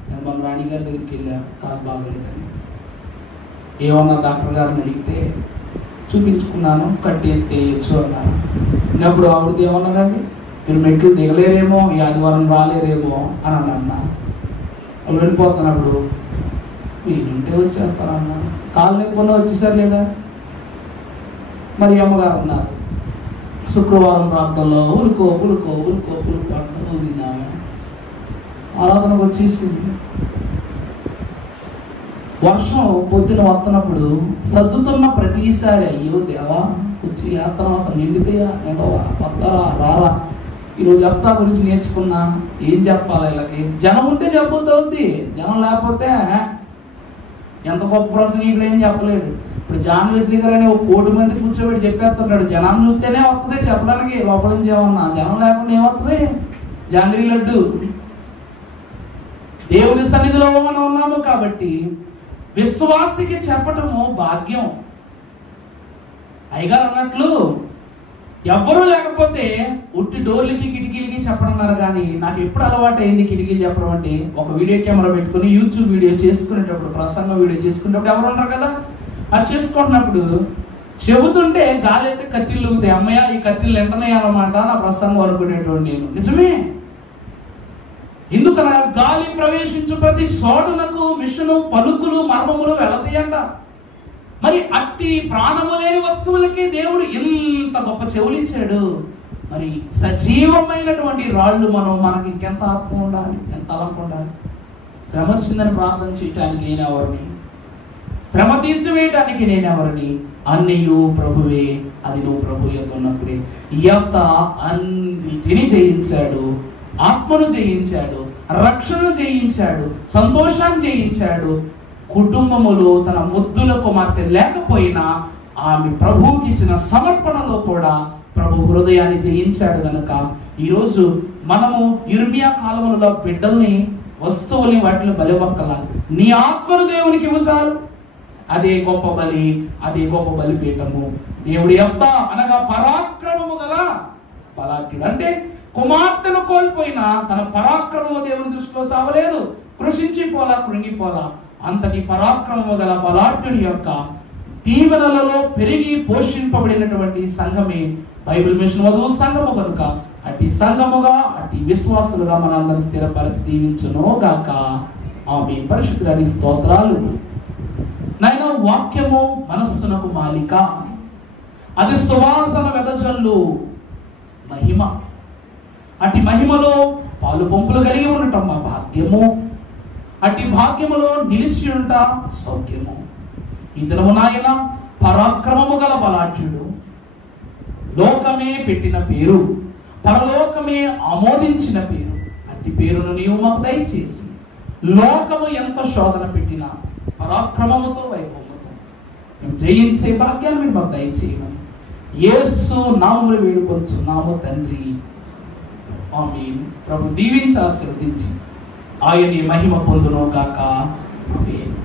నేను మన రాణి గారి దగ్గరికి వెళ్ళా, కాలు బాగలేదని. ఏమన్నా డాక్టర్ గారిని అడిగితే చూపించుకున్నాను, కట్టేస్తే వేయచ్చు అన్నారు. అప్పుడు ఆవిడది ఏమన్నారండి, మీరు మెట్లు దిగలేరేమో, ఈ ఆదివారం రాలేరేమో అని అన్నారు. వాళ్ళు వెళ్ళిపోతున్నప్పుడు వీలుంటే వచ్చేస్తారన్నారు. కాలు లేకపోతే వచ్చేసారు లేదా. మరి అమ్మగారు అన్నారు, శుక్రవారం ప్రార్థనలో ఉలుకో పులుకో ఉలుకో పులుకో అంటే ఊగిందామె. ఆరాధనకు వచ్చేసింది. వర్షం పొద్దున వస్తున్నప్పుడు సర్దుతున్న ప్రతిసారి, అయ్యో దేవా వచ్చి యాత్ర అసలు నిండితేయా, నిండవా, వస్తారా, రారా. ఈరోజు యెఫ్తా గురించి నేర్చుకున్నా, ఏం చెప్పాలి వీళ్ళకి? జనం ఉంటే చెప్పొద్దు అవుద్ది, జనం లేకపోతే ఎంత గొప్ప ప్రసంగికుడు ఏం చెప్పలేడు. ఇప్పుడు జాన్ వెస్లీ గారు అని 1 కోటి మంది కూర్చోబెట్టి చెప్పేస్తున్నాడు, జనాన్ని చూస్తేనే వస్తుంది చెప్పడానికి, లోపల నుంచి ఏమన్నా, జనం లేకుండా ఏమవుతుంది? జాంగ్రీ లడ్డు. దేవుని సన్నిధిలో మనం ఉన్నాము కాబట్టి విశ్వాసికి చెప్పటము భాగ్యం. అయ్యగారు అన్నట్లు ఎవ్వరూ లేకపోతే ఉట్టి డోర్లకి కిటికీలకి చెప్పడన్నారు, కానీ నాకు ఎప్పుడు అలవాటు అయింది కిటికీలు చెప్పడం అంటే, ఒక వీడియో కెమెరా పెట్టుకుని యూట్యూబ్ వీడియో చేసుకునేటప్పుడు, ప్రసంగం వీడియో చేసుకునేటప్పుడు ఎవరు ఉన్నారు కదా, అది చేసుకుంటున్నప్పుడు చెబుతుంటే గాలి అయితే కత్తిళ్ళు లూగుతాయి. అమ్మయ్య ఈ కత్తిళ్ళు ఎంటనే అన్నమాట నా ప్రసంగం అనుకునేటువంటి నేను. నిజమే, ఎందుకనగా గాలి ప్రవేశించు ప్రతి చోటునకు మిషను పలుకులు మర్మములు వెళతాయంట. మరి అట్టి ప్రాణము లేని వస్తువులకి దేవుడు ఎంత గొప్ప చెవులు ఇచ్చాడు. మరి సజీవమైనటువంటి రాళ్ళు మనకి ఇంకెంత ఆత్మ ఉండాలి, ఎంత తలంపు ఉండాలి. శ్రమ వచ్చిందని ప్రార్థన చేయటానికి నేనెవరిని, శ్రమ తీసివేయటానికి నేనెవరిని? అన్నయ్యూ ప్రభువే, అది నువ్వు ప్రభు యొక్క ఉన్నప్పుడే. యెఫ్తా అన్నిటిని జయించాడు, ఆత్మను జయించాడు, రక్షణను జయించాడు, సంతోషాన్ని జయించాడు. కుటుంబములో తన ముద్దుల కుమార్తె లేకపోయినా ఆమె ప్రభువుకి ఇచ్చిన సమర్పణలో కూడా ప్రభు హృదయాన్ని జయించాడు. కనుక ఈరోజు మనము ఇర్మియా కాలములలో బిడ్డల్ని, వస్తువుల్ని వాటిలో బలివక్కల, నీ ఆత్మను దేవునికి ఇవ్వచాలు, అదే గొప్ప బలి, అదే గొప్ప బలిపీఠము. దేవుడు యెఫ్తా అనగా పరాక్రమము గల బలాఢ్యుడు. అంటే కుమార్తెను కోల్పోయినా తన పరాక్రమము దేవుని దృష్టిలో చావలేదు, కృషించిపోలా, కృంగిపోలా. అంతటి పరాక్రమము గల బలాఢ్యుని యొక్క దీవెనలలో పెరిగి పోషింపబడినటువంటి సంఘమే బైబిల్ మిషన్ వధువు సంఘము. కనుక అట్టి సంఘముగా, అట్టి విశ్వాసులుగా మనందరం స్థిరపరిచి దీవించును గాక. ఆమేన్. పరిశుద్ధానికి స్తోత్రాలు. నాయన, వాక్యము మనస్సునకు మాలిక, అది సువాసన వెదజల్లు మహిమ. అట్టి మహిమలో పాలు పంపులు కలిగి ఉండటం మా భాగ్యము. అట్టి భాగ్యములో నిలిచి ఉంట సౌఖ్యము. ఈ దినము నాయన పరాక్రమము గల బలాఢ్యుడు, లోకమే పెట్టిన పేరు, పరలోకమే ఆమోదించిన పేరు. అట్టి పేరును నీవు మాకు దయచేసి లోకము ఎంత శోధన పెట్టినా పరాక్రమముతో, వైభవముతో మేము జయించే భాగ్యాన్ని మీరు మాకు దయచేయమని యేసు నామములో వేడుకొంచున్నాము తండ్రి. ఆమేన్. ప్రభు దీవించి ఆశీర్వదించి ఆయన మహిమ పొందును గాక. ఆమేన్.